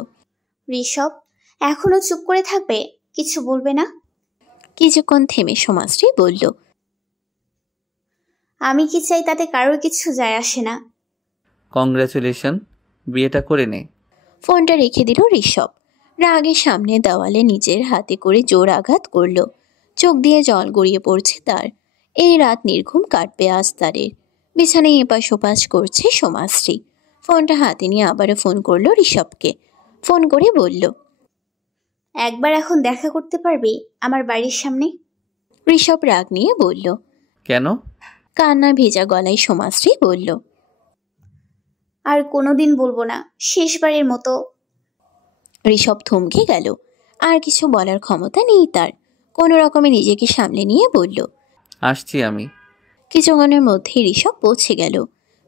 ঋষভ এখনো চুপ করে থাকবে, কিছু বলবে না? কিছুক্ষণ থেমে সোমাশ্রী বলল, আমি কি চাই তাতে কারোর কিছু যায় আসে না। কংগ্রাচুলেশন, বিয়েটা করে নে। ফোনটা রেখে দিল ঋষভ। রাগে সামনে দেওয়ালে নিজের হাতে করে জোর আঘাত করল। চোখ দিয়ে জল গড়িয়ে পড়ছে তার। এই রাত নির্ঘুম কাটবে আজ তারের। বিছানায় এপাশ ওপাশ করছে সোমাশ্রী। ফোনটা হাতে নিয়ে আবারও ফোন করলো ঋষভকে। ফোন করে বলল, একবার এখন দেখা করতে পারবি আমার বাড়ির সামনে? ঋষভ রাগ নিয়ে বলল। কেন? কান্না ভেজা গলায় সোমাশ্রী বলল। আর কোনোদিন বলবো না, শেষবারের মতো। ঋষভ থমকে গেল। আর কিছু বলার ক্ষমতা নেই তার। কোনো রকমে নিজেকে সামলে নিয়ে বলল, আসছি আমি। কিছুক্ষণের মধ্যেই ঋষভ পৌঁছে গেল।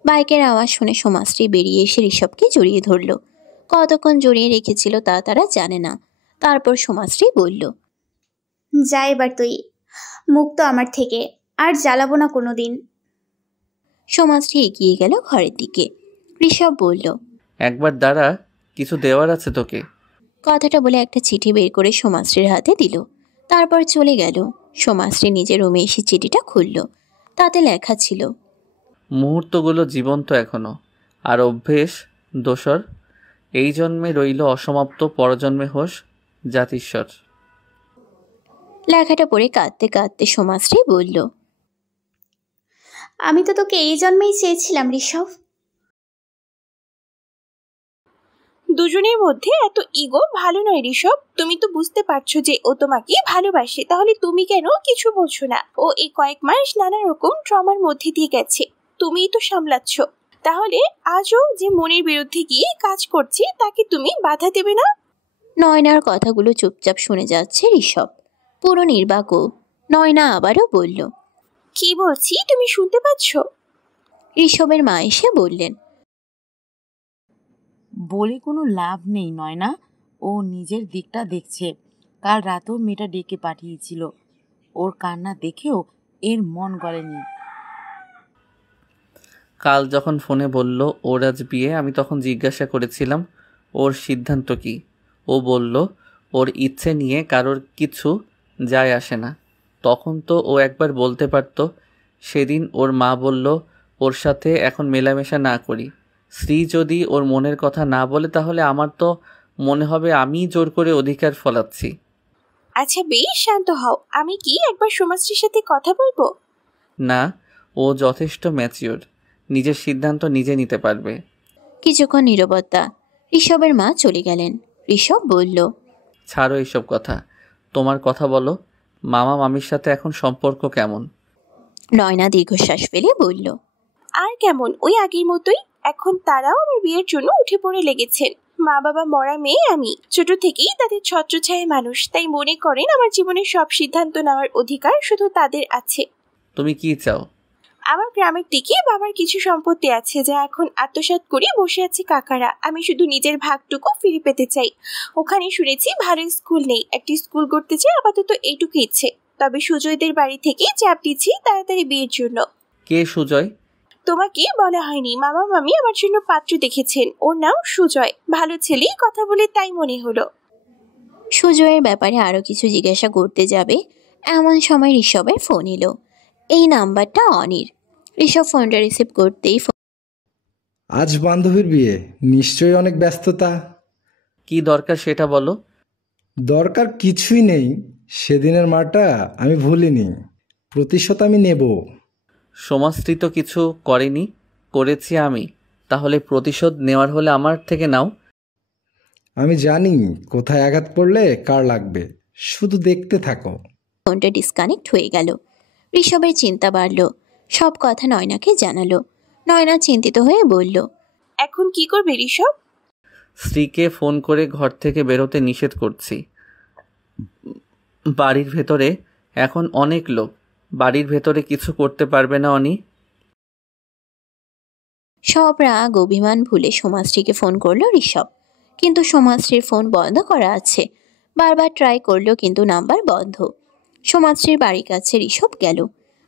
বাইকের আওয়াজ শুনে সোমাশ্রী বেরিয়ে এসে ঋষভকে জড়িয়ে ধরল। কতক্ষণ জড়িয়ে রেখেছিল তা তারা জানে না। তারপর সোমাশ্রী বলল, যা এবার তুই, মুক্ত আমার থেকে, আর জ্বালাবো না কোনোদিন। সোমাশ্রী এগিয়ে গেল ঘরের দিকে। ঋষভ বলল, একবার দাঁড়া, কিছু দেওয়ার আছে তোকে। কথাটা বলে একটা চিঠি বের করে সোমাশ্রীর হাতে দিল। তারপর চলে গেল। সোমাশ্রী নিজের রুমে এসে চিঠিটা খুলল। তাতে লেখা ছিল, মুহূর্তগুলো জীবন্ত এখনো, আর অভ্যেস দোসর। এই জন্মে রইল অসমাপ্ত, পরজন্মে হোস জাতিস্বর। লেখাটা পড়ে কাঁদতে কাঁদতে সোমাশ্রী বলল, আমি তো তোকে এই জন্মেই চেয়েছিলাম ঋষভ। দুজনের মধ্যে এত ইগো ভালো নয় ঋষভ। তুমি তো বুঝতে পারছো যে ও তোমাকে ভালোবাসে, তাহলে তুমি কেন কিছু বলছো না? ও এই কয়েক মাস নানা রকম ট্রমার মধ্যে দিয়ে গেছে, তুমিই তো সামলাচ্ছ। তাহলে আজও যে মনের বিরুদ্ধে গিয়ে কাজ করছে তাকে তুমি বাধা দেবে না? নয়নার কথাগুলো চুপচাপ শুনে যাচ্ছে ঋষভ, পুরো নির্বাক। নয়না আবারও বলল, কি বলছি তুমি শুনতে পাচ্ছ? ঋষভের মা এসে বললেন, বলে কোনো লাভ নেই নয়না, ও নিজের দিকটা দেখছে। কাল রাতেও মেয়েটা ডেকে পাঠিয়েছিল, ওর কান্না দেখেও এর মন গলেনি। কাল যখন ফোনে বলল ওর আজ বিয়ে, আমি তখন জিজ্ঞাসা করেছিলাম ওর সিদ্ধান্ত কি। ও বলল ওর ইচ্ছে নিয়ে কারোর কিছু যায় আসে না। তখন তো ও একবার বলতে পারত। সেদিন ওর মা বলল ওর সাথে এখন মেলামেশা না করি। শ্রী যদি ওর মনের কথা না বলে তাহলে আমার তো মনে হবে আমিই জোর করে অধিকার ফলাচ্ছি। আচ্ছা বেশ, শান্ত হও। আমি কি একবার সোমাশ্রীর সাথে কথা বলবো? না, ও যথেষ্ট ম্যাচিওর, নিজের সিদ্ধান্ত নিজে নিতে পারবে। কিছুক্ষণ নীরবতা। ঋষভের মা চলে গেলেন। ঋষভ বলল, ছাড়ো এইসব কথা, তোমার কথা বলো। মামা মামির সাথে এখন সম্পর্ক কেমন? নয়না দীর্ঘশ্বাস ফেলে বলল, আর কেমন, ওই আগের মতোই। এখন তারাও আমার বিয়ের জন্য উঠে পড়ে লেগেছেন। মা বাবা মরা মেয়ে আমি, ছোট থেকেই তাদের ছত্রছায়া মানুষ, তাই মনে করেন আমার জীবনের সব সিদ্ধান্ত নেওয়ার অধিকার শুধু তাদের আছে। তুমি কি চাও? আমার গ্রামের দিকে বাবার কিছু সম্পত্তি আছে যা এখন আত্মসাৎ করে বসে আছে কাকারা। আমি শুধু নিজের ভাগটুকু ফিরে পেতে চাই। ওখানে শুনেছি ভালো স্কুল নেই, একটি স্কুল করতে চাই। আপাতত এইটুকু ইচ্ছে। তবে সুজয়দের বাড়ি থেকে চাপ দিচ্ছি তাড়াতাড়ি বিয়ের জন্য। কে সুজয়? তোমাকে বলা হয়নি, মামা মামি আমার জন্য পাত্র দেখেছেন। ওর নাম সুজয়, ভালো ছেলে, কথা বলে তাই মনে হলো। সুজয়ের ব্যাপারে আরো কিছু জিজ্ঞাসা করতে যাবে এমন সময় ঋষভের ফোন এলো। এই নাম্বারটা অনির। ঋষভ ফোনটা রিসিভ করতেই, আজ বান্ধবীর বিয়ে, নিশ্চয়ই অনেক ব্যস্ততা। কি দরকার সেটা বলো। দরকার কিছুই নেই, সেদিনের মাটা আমি ভুলিনি, প্রতিশোধ আমি নেব। সমাজটি তো কিছু করেনি, করেছি আমি। তাহলে প্রতিশোধ নেওয়ার হলে আমার থেকে নাও। আমি জানি কোথায় আঘাত পড়লে কার লাগবে, শুধু দেখতে থাকো। ফোনটা ডিসকানেক্ট হয়ে গেল। ঋষভের চিন্তা বাড়ল। সব কথা নয়নাকে জানালো। নয়না চিন্তিত হয়ে বলল, এখন কি করবে ঋষভ? স্ত্রীকে ফোন করে ঘর থেকে বেরোতে নিষেধ করছি। বাড়ির ভেতরে এখন অনেক লোক, বাড়ির ভেতরে কিছু করতে পারবে না অনি। সব রাগ অভিমান ভুলে সোমাশ্রীকে ফোন করলো ঋষভ, কিন্তু সোমাশ্রীর ফোন বন্ধ করা আছে। বারবার ট্রাই করলো কিন্তু নাম্বার বন্ধ। সোমাশ্রীর বাড়ির কাছে ঋষভ গেল।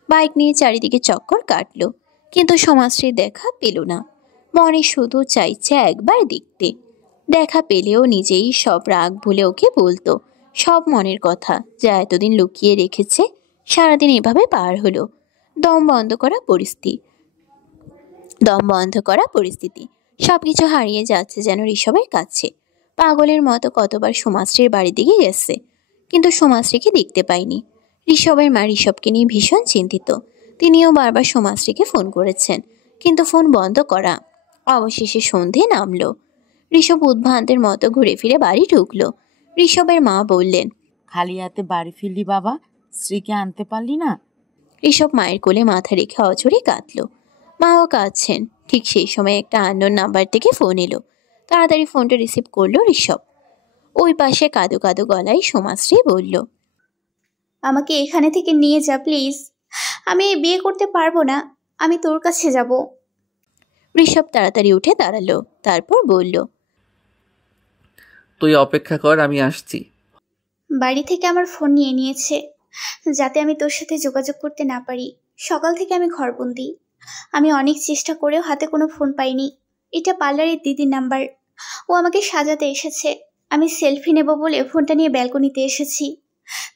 বাইক নিয়ে চারিদিকে চক্কর কাটলো, কিন্তু সোমাশ্রীর দেখা পেল না। মনে শুধু চাইছে একবার দেখতে। দেখা পেলেও নিজেই সব রাগ ভুলে ওকে বলতো সব মনের কথা যা এতদিন লুকিয়ে রেখেছে। সারাদিন এভাবে পার হলো। দম বন্ধ করা পরিস্থিতি সবকিছু হারিয়ে যাচ্ছে যেন ঋষভের কাছে। পাগলের মতো কতবার সোমাশ্রীর বাড়ির দিকে গেছে, কিন্তু সোমাশ্রীকে দেখতে পায়নি। ঋষভের মা ঋষভকে নিয়ে ভীষণ চিন্তিত। তিনিও বারবার সোমাশ্রীকে ফোন করেছেন, কিন্তু ফোন বন্ধ করা। অবশেষে সন্ধে নামলো। ঋষভ উদ্ভ্রান্তের মতো ঘুরে ফিরে বাড়ি ঢুকলো। ঋষভের মা বললেন, খালি হাতে বাড়ি ফিরলি বাবা, স্ত্রীকে আনতে পারলি না? ঋষভ মায়ের কোলে মাথা রেখে অঝরে কাঁদল। মাও কাঁদছেন। ঠিক সেই সময় একটা আননোন নাম্বার থেকে ফোন এলো। তাড়াতাড়ি ফোনটা রিসিভ করলো ঋষভ। ওই পাশে কাঁদো কাঁদো গলায় সোমাশ্রী বলল, আমাকে এখানে থেকে নিয়ে যা প্লিজ। আমি বিয়ে করতে পারবো না, আমি তোর কাছে যাব। ঋষভ তাড়াতাড়ি উঠে দাঁড়ালো, তারপর বলল, তুই অপেক্ষা কর, আমি আসছি। বাড়ি থেকে আমার ফোন নিয়ে নিয়েছে, যাতে আমি তোর সাথে যোগাযোগ করতে না পারি। সকাল থেকে আমি ঘরবন্দি। আমি অনেক চেষ্টা করেও হাতে কোনো ফোন পাইনি। এটা পার্লারের দিদির নাম্বার। ও আমাকে সাজাতে এসেছে। আমি সেলফি নেব বলে ফোনটা নিয়ে ব্যালকনিতে এসেছি।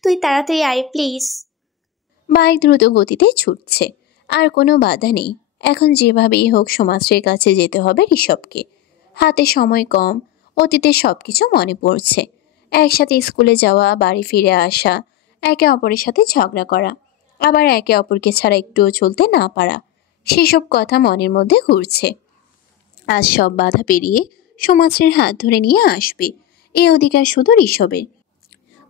তুই তাড়াতাড়ি আয় প্লিজ। বাইক দ্রুত গতিতে ছুটছে, আর কোনো বাধা নেই। এখন যেভাবেই হোক সোমাশ্রীর কাছে যেতে হবে ঋষভকে। হাতে সময় কম, অতীতের সবকিছু মনে পড়ছে। একসাথে স্কুলে যাওয়া, বাড়ি ফিরে আসা, একে অপরের সাথে ঝগড়া করা, আবার একে অপরকে ছাড়া একটুও চলতে না পারা, সেসব কথা মনের মধ্যে ঘুরছে। আজ সব বাধা পেরিয়ে সোমাশ্রীর হাত ধরে নিয়ে আসবে, এ অধিকার শুধু ঋষভের।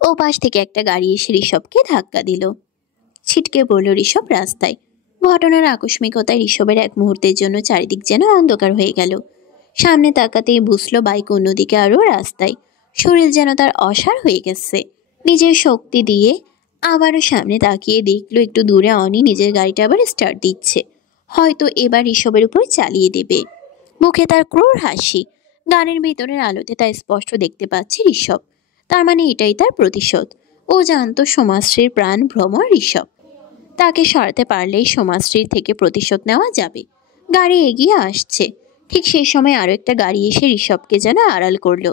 ও পাশ থেকে একটা গাড়ি এসে ঋষভকে ধাক্কা দিল। ছিটকে পড়ল ঋষভ রাস্তায়। ঘটনার আকস্মিকতায় ঋষভের এক মুহূর্তের জন্য চারিদিক যেন অন্ধকার হয়ে গেল। সামনে তাকাতেই বুঝলো বাইক অন্যদিকে আরও রাস্তায়। শরীর যেন তার অসাড় হয়ে গেছে। নিজের শক্তি দিয়ে আবারও সামনে তাকিয়ে দেখলো একটু দূরে অনি নিজের গাড়িটা আবার স্টার্ট দিচ্ছে। হয়তো এবার ঋষভের উপর চালিয়ে দেবে। মুখে তার ক্রূর হাসি। গানের ভিতরের আলোতে তা স্পষ্ট দেখতে পাচ্ছে ঋষভ। তার মানে এটাই তার প্রতিশোধ। ও জানতো সোমাশ্রীর প্রাণ ভ্রমর ঋষভ। তাকে সরাতে পারলেই সোমাশ্রীর থেকে প্রতিশোধ নেওয়া যাবে। গাড়ি এগিয়ে আসছে। ঠিক সেই সময় আরও একটা গাড়ি এসে ঋষভকে যেন আড়াল করলো।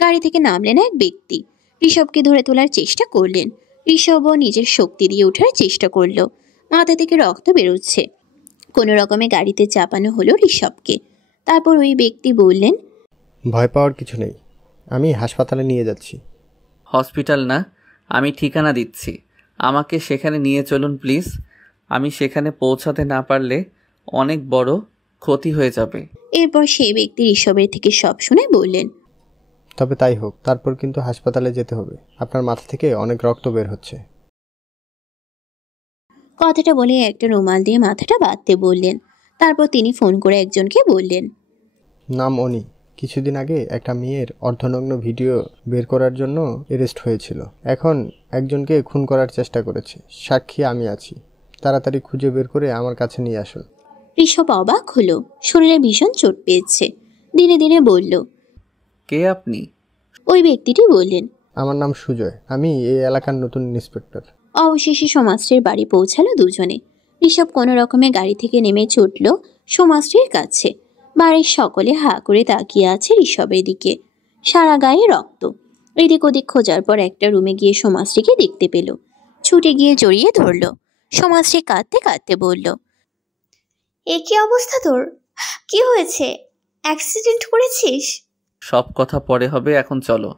গাড়ি থেকে নামলেন এক ব্যক্তি। ঋষভকে ধরে তোলার চেষ্টা করলেন। ঋষভও নিজের শক্তি দিয়ে ওঠার চেষ্টা করলো। মাথা থেকে রক্ত বেরোচ্ছে। কোনো রকমে গাড়িতে চাপানো হলো ঋষভকে। তারপর ওই ব্যক্তি বললেন, ভয় পাওয়ার কিছু নেই, আমি হাসপাতালে নিয়ে যাচ্ছি। হসপিটাল না, আমি ঠিকানা দিচ্ছি, আমাকে সেখানে নিয়ে চলুন প্লিজ। আমি সেখানে পৌঁছাতে না পারলে অনেক বড় ক্ষতি হয়ে যাবে। এরপর সেই ব্যক্তি ঋষভের থেকে সব শুনে বললেন, তবে তাই হোক, তারপর কিন্তু হাসপাতালে যেতে হবে। আপনার মাথা থেকে অনেক রক্ত বের হচ্ছে। কথাটা বলে একটা রুমাল দিয়ে মাথাটা বাঁধতে বললেন। তারপর তিনি ফোন করে একজনকে বললেন, নাম অনি। কিছুদিন আগে একটা মেয়ের অর্ধনগ্ন ভিডিও বের করার জন্য অ্যারেস্ট হয়েছিল। এখন একজনকে খুন করার চেষ্টা করেছে। সাক্ষী আমি আছি। তাড়াতাড়ি খুঁজে বের করে আমার কাছে নিয়ে আসুন। ঋষভ অবাক হলো। শরীরে ভীষণ চোট পেয়েছে। ধীরে ধীরে বলল, কে আপনি? ওই ব্যক্তিটি বললেন, আমার নাম সুজয়, আমি এই এলাকার নতুন ইন্সপেক্টর। অবশেষে সোমাশ্রীর বাড়ি পৌঁছালো দুজনে। ঋষভ কোনো রকমে গাড়ি থেকে নেমে ছুটল সোমাশ্রীর কাছে। বাড়ির সকলে হা করে তাকিয়ে আছে ঋষভের দিকে। সারা গায়ে রক্ত। এদিক ওদিক খোঁজার পর একটা রুমে গিয়ে সোমাশ্রীকে দেখতে পেল। ছুটে গিয়ে জড়িয়ে ধরল। সোমাশ্রী কাঁদতে কাঁদতে বলল, এ কি অবস্থা তোর? কি হয়েছে? অ্যাক্সিডেন্ট করেছিস? সব কথা পরে হবে, এখন চলো।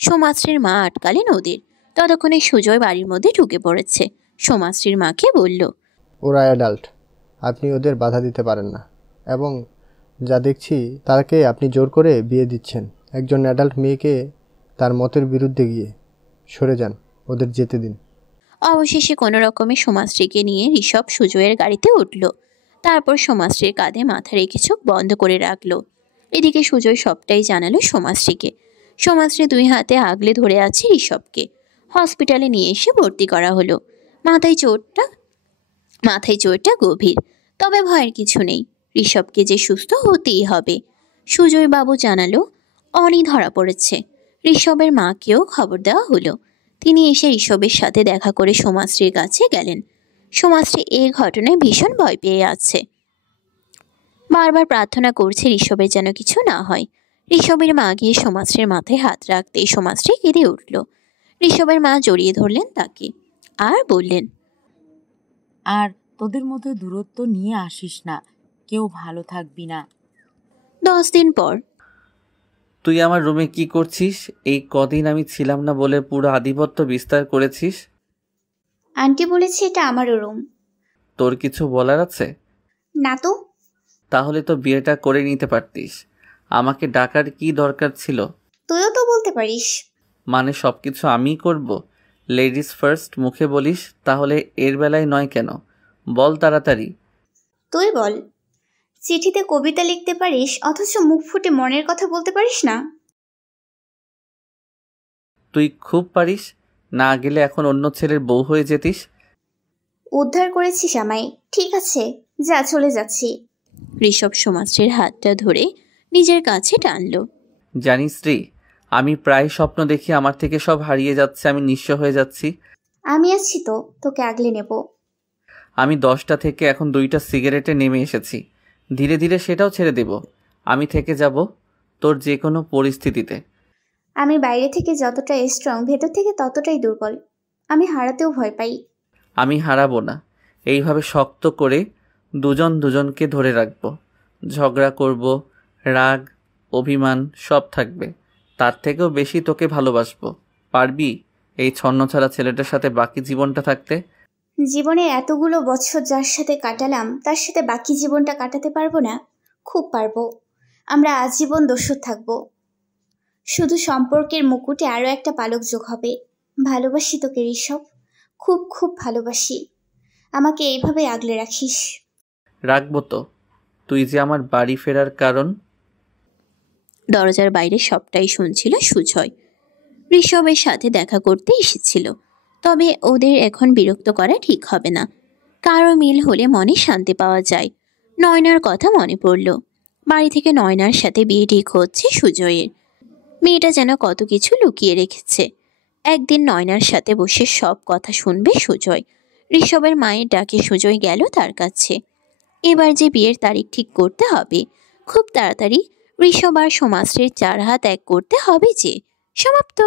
সোমাশ্রীর মা আটকালেন ওদের। ততক্ষণে সুজয় বাড়ির মধ্যে ঢুকে পড়েছে। সোমাশ্রীর মাকে বলল, ওরা অ্যাডাল্ট, আপনি ওদের বাধা দিতে পারেন না। এবং যা দেখছি তাকে আপনি জোর করে বিয়ে দিচ্ছেন একজন অ্যাডাল্ট মেয়েকে, তার মতের বিরুদ্ধে গিয়ে। সরে যান, ওদের যেতে দিন। অবশেষে কোনো রকমে সোমাশ্রীকে নিয়ে ঋষভ সুজয়ের গাড়িতে উঠল। তারপর সোমাশ্রীর কাঁধে মাথা রেখে চোখ বন্ধ করে রাখল। এদিকে সুজয় সবটাই জানালো সোমাশ্রীকে। সোমাশ্রী দুই হাতে আগলে ধরে আছে ঋষভকে। হসপিটালে নিয়ে এসে ভর্তি করা হলো। মাথায় চোটটা গভীর, তবে ভয়ের কিছু নেই। ঋষভকে যে সুস্থ হতেই হবে। সুজয় বাবু জানালো, অনি ধরা পড়েছে। ঋষভের মাকেও খবর দেওয়া হলো। তিনি এসে ঋষভের সাথে দেখা করে সোমাশ্রীর কাছে গেলেন। সোমাশ্রী এই ঘটনায় ভীষণ ভয় পেয়ে আছে। বারবার প্রার্থনা করছে ঋষভের যেন কিছু না হয়। ঋষভের মা গিয়ে সোমাশ্রীর মাথায় হাত রাখতেই সোমাশ্রী কেঁদে উঠল। ঋষভের মা জড়িয়ে ধরলেন তাকে আর বললেন, আর তোদের মধ্যে দূরত্ব নিয়ে আসিস না, কেউ ভালো থাকবি না। 10 দিন পর। তুই আমার রুমে কি করছিস? এই কদিন আমি ছিলাম না বলে পুরো আধিপত্য বিস্তার করেছিস। আন্টি বলেছে এটা আমারও রুম। তোর কিছু বলার আছে? না তো। তাহলে তো বিয়েটা করে নিতে পারতিস। আমাকে ডাকার কি দরকার ছিল? তুইও তো বলতে পারিস। মানে সব কিছু আমিই করব? লেডিস ফার্স্ট মুখে বলিস, তাহলে এর বেলায় নয় কেন? বল তাড়াতাড়ি। তুই বল। চিঠিতে কবিতা লিখতে পারিস অথচ মুখ ফুটে মনের কথা বলতে পারিস না। তুই খুব পারিস, না গেলে এখন অন্য ছেলের বউ হয়ে যেতিস। উদ্ধার করেছিস আমায়, ঠিক আছে, যা চলে যাচ্ছি। ঋষভ সোমাশ্রীর হাতটা ধরে নিজের কাছে টানলো। জানিস রে, আমি প্রায় স্বপ্ন দেখি আমার থেকে সব হারিয়ে যাচ্ছে, আমি নিঃস্ব হয়ে যাচ্ছি। আমি আছি তো, তোকে আগলে নেব। আমি 10টা থেকে এখন 2টা সিগারেটে নেমে এসেছি, ধীরে ধীরে সেটাও ছেড়ে দেব। আমি থেকে যাব তোর যে কোনো পরিস্থিতিতে। আমি বাইরে থেকে যতটা স্ট্রং, ভেতর থেকে ততটাই দুর্বল। আমি হারাতেও ভয় পাই। আমি হারাবো না, এইভাবে শক্ত করে দুজন দুজনকে ধরে রাখবো। ঝগড়া করব, রাগ অভিমান সব থাকবে, তার থেকেও বেশি তোকে ভালোবাসবো। পারবি এই ছন্নছাড়া ছেলেটার সাথে বাকি জীবনটা থাকতে? জীবনে এতগুলো বছর যার সাথে কাটালাম, তার সাথে বাকি জীবনটা কাটাতে পারবো না? খুব পারবো। আমরা আজীবন দোষর থাকবো। শুধু সম্পর্কের মুকুটে আরও একটা পালক যোগ হবে। ভালোবাসি তোকে ঋষভ, খুব খুব ভালোবাসি। আমাকে এইভাবে আগলে রাখিস। রাখবো তো, তুই যে আমার বাড়ি ফেরার কারণ। দরজার বাইরে সবটাই শুনছিল সুজয়। ঋষভের সাথে দেখা করতে এসেছিল, তবে ওদের এখন বিরক্ত করা ঠিক হবে না। কারো মিল হলে মনে শান্তি পাওয়া যায়। নয়নার কথা মনে পড়ল। বাড়ি থেকে নয়নার সাথে বিয়ে ঠিক হচ্ছে সুজয়ের। মেয়েটা যেন কত কিছু লুকিয়ে রেখেছে। একদিন নয়নার সাথে বসে সব কথা শুনবে সুজয়। ঋষভের মায়ের ডাকে সুজয় গেল তার কাছে। এবার যে বিয়ের তারিখ ঠিক করতে হবে, খুব তাড়াতাড়ি ঋষভ আর সোমাশ্রীর 4 হাত এক করতে হবে যে। সমাপ্ত।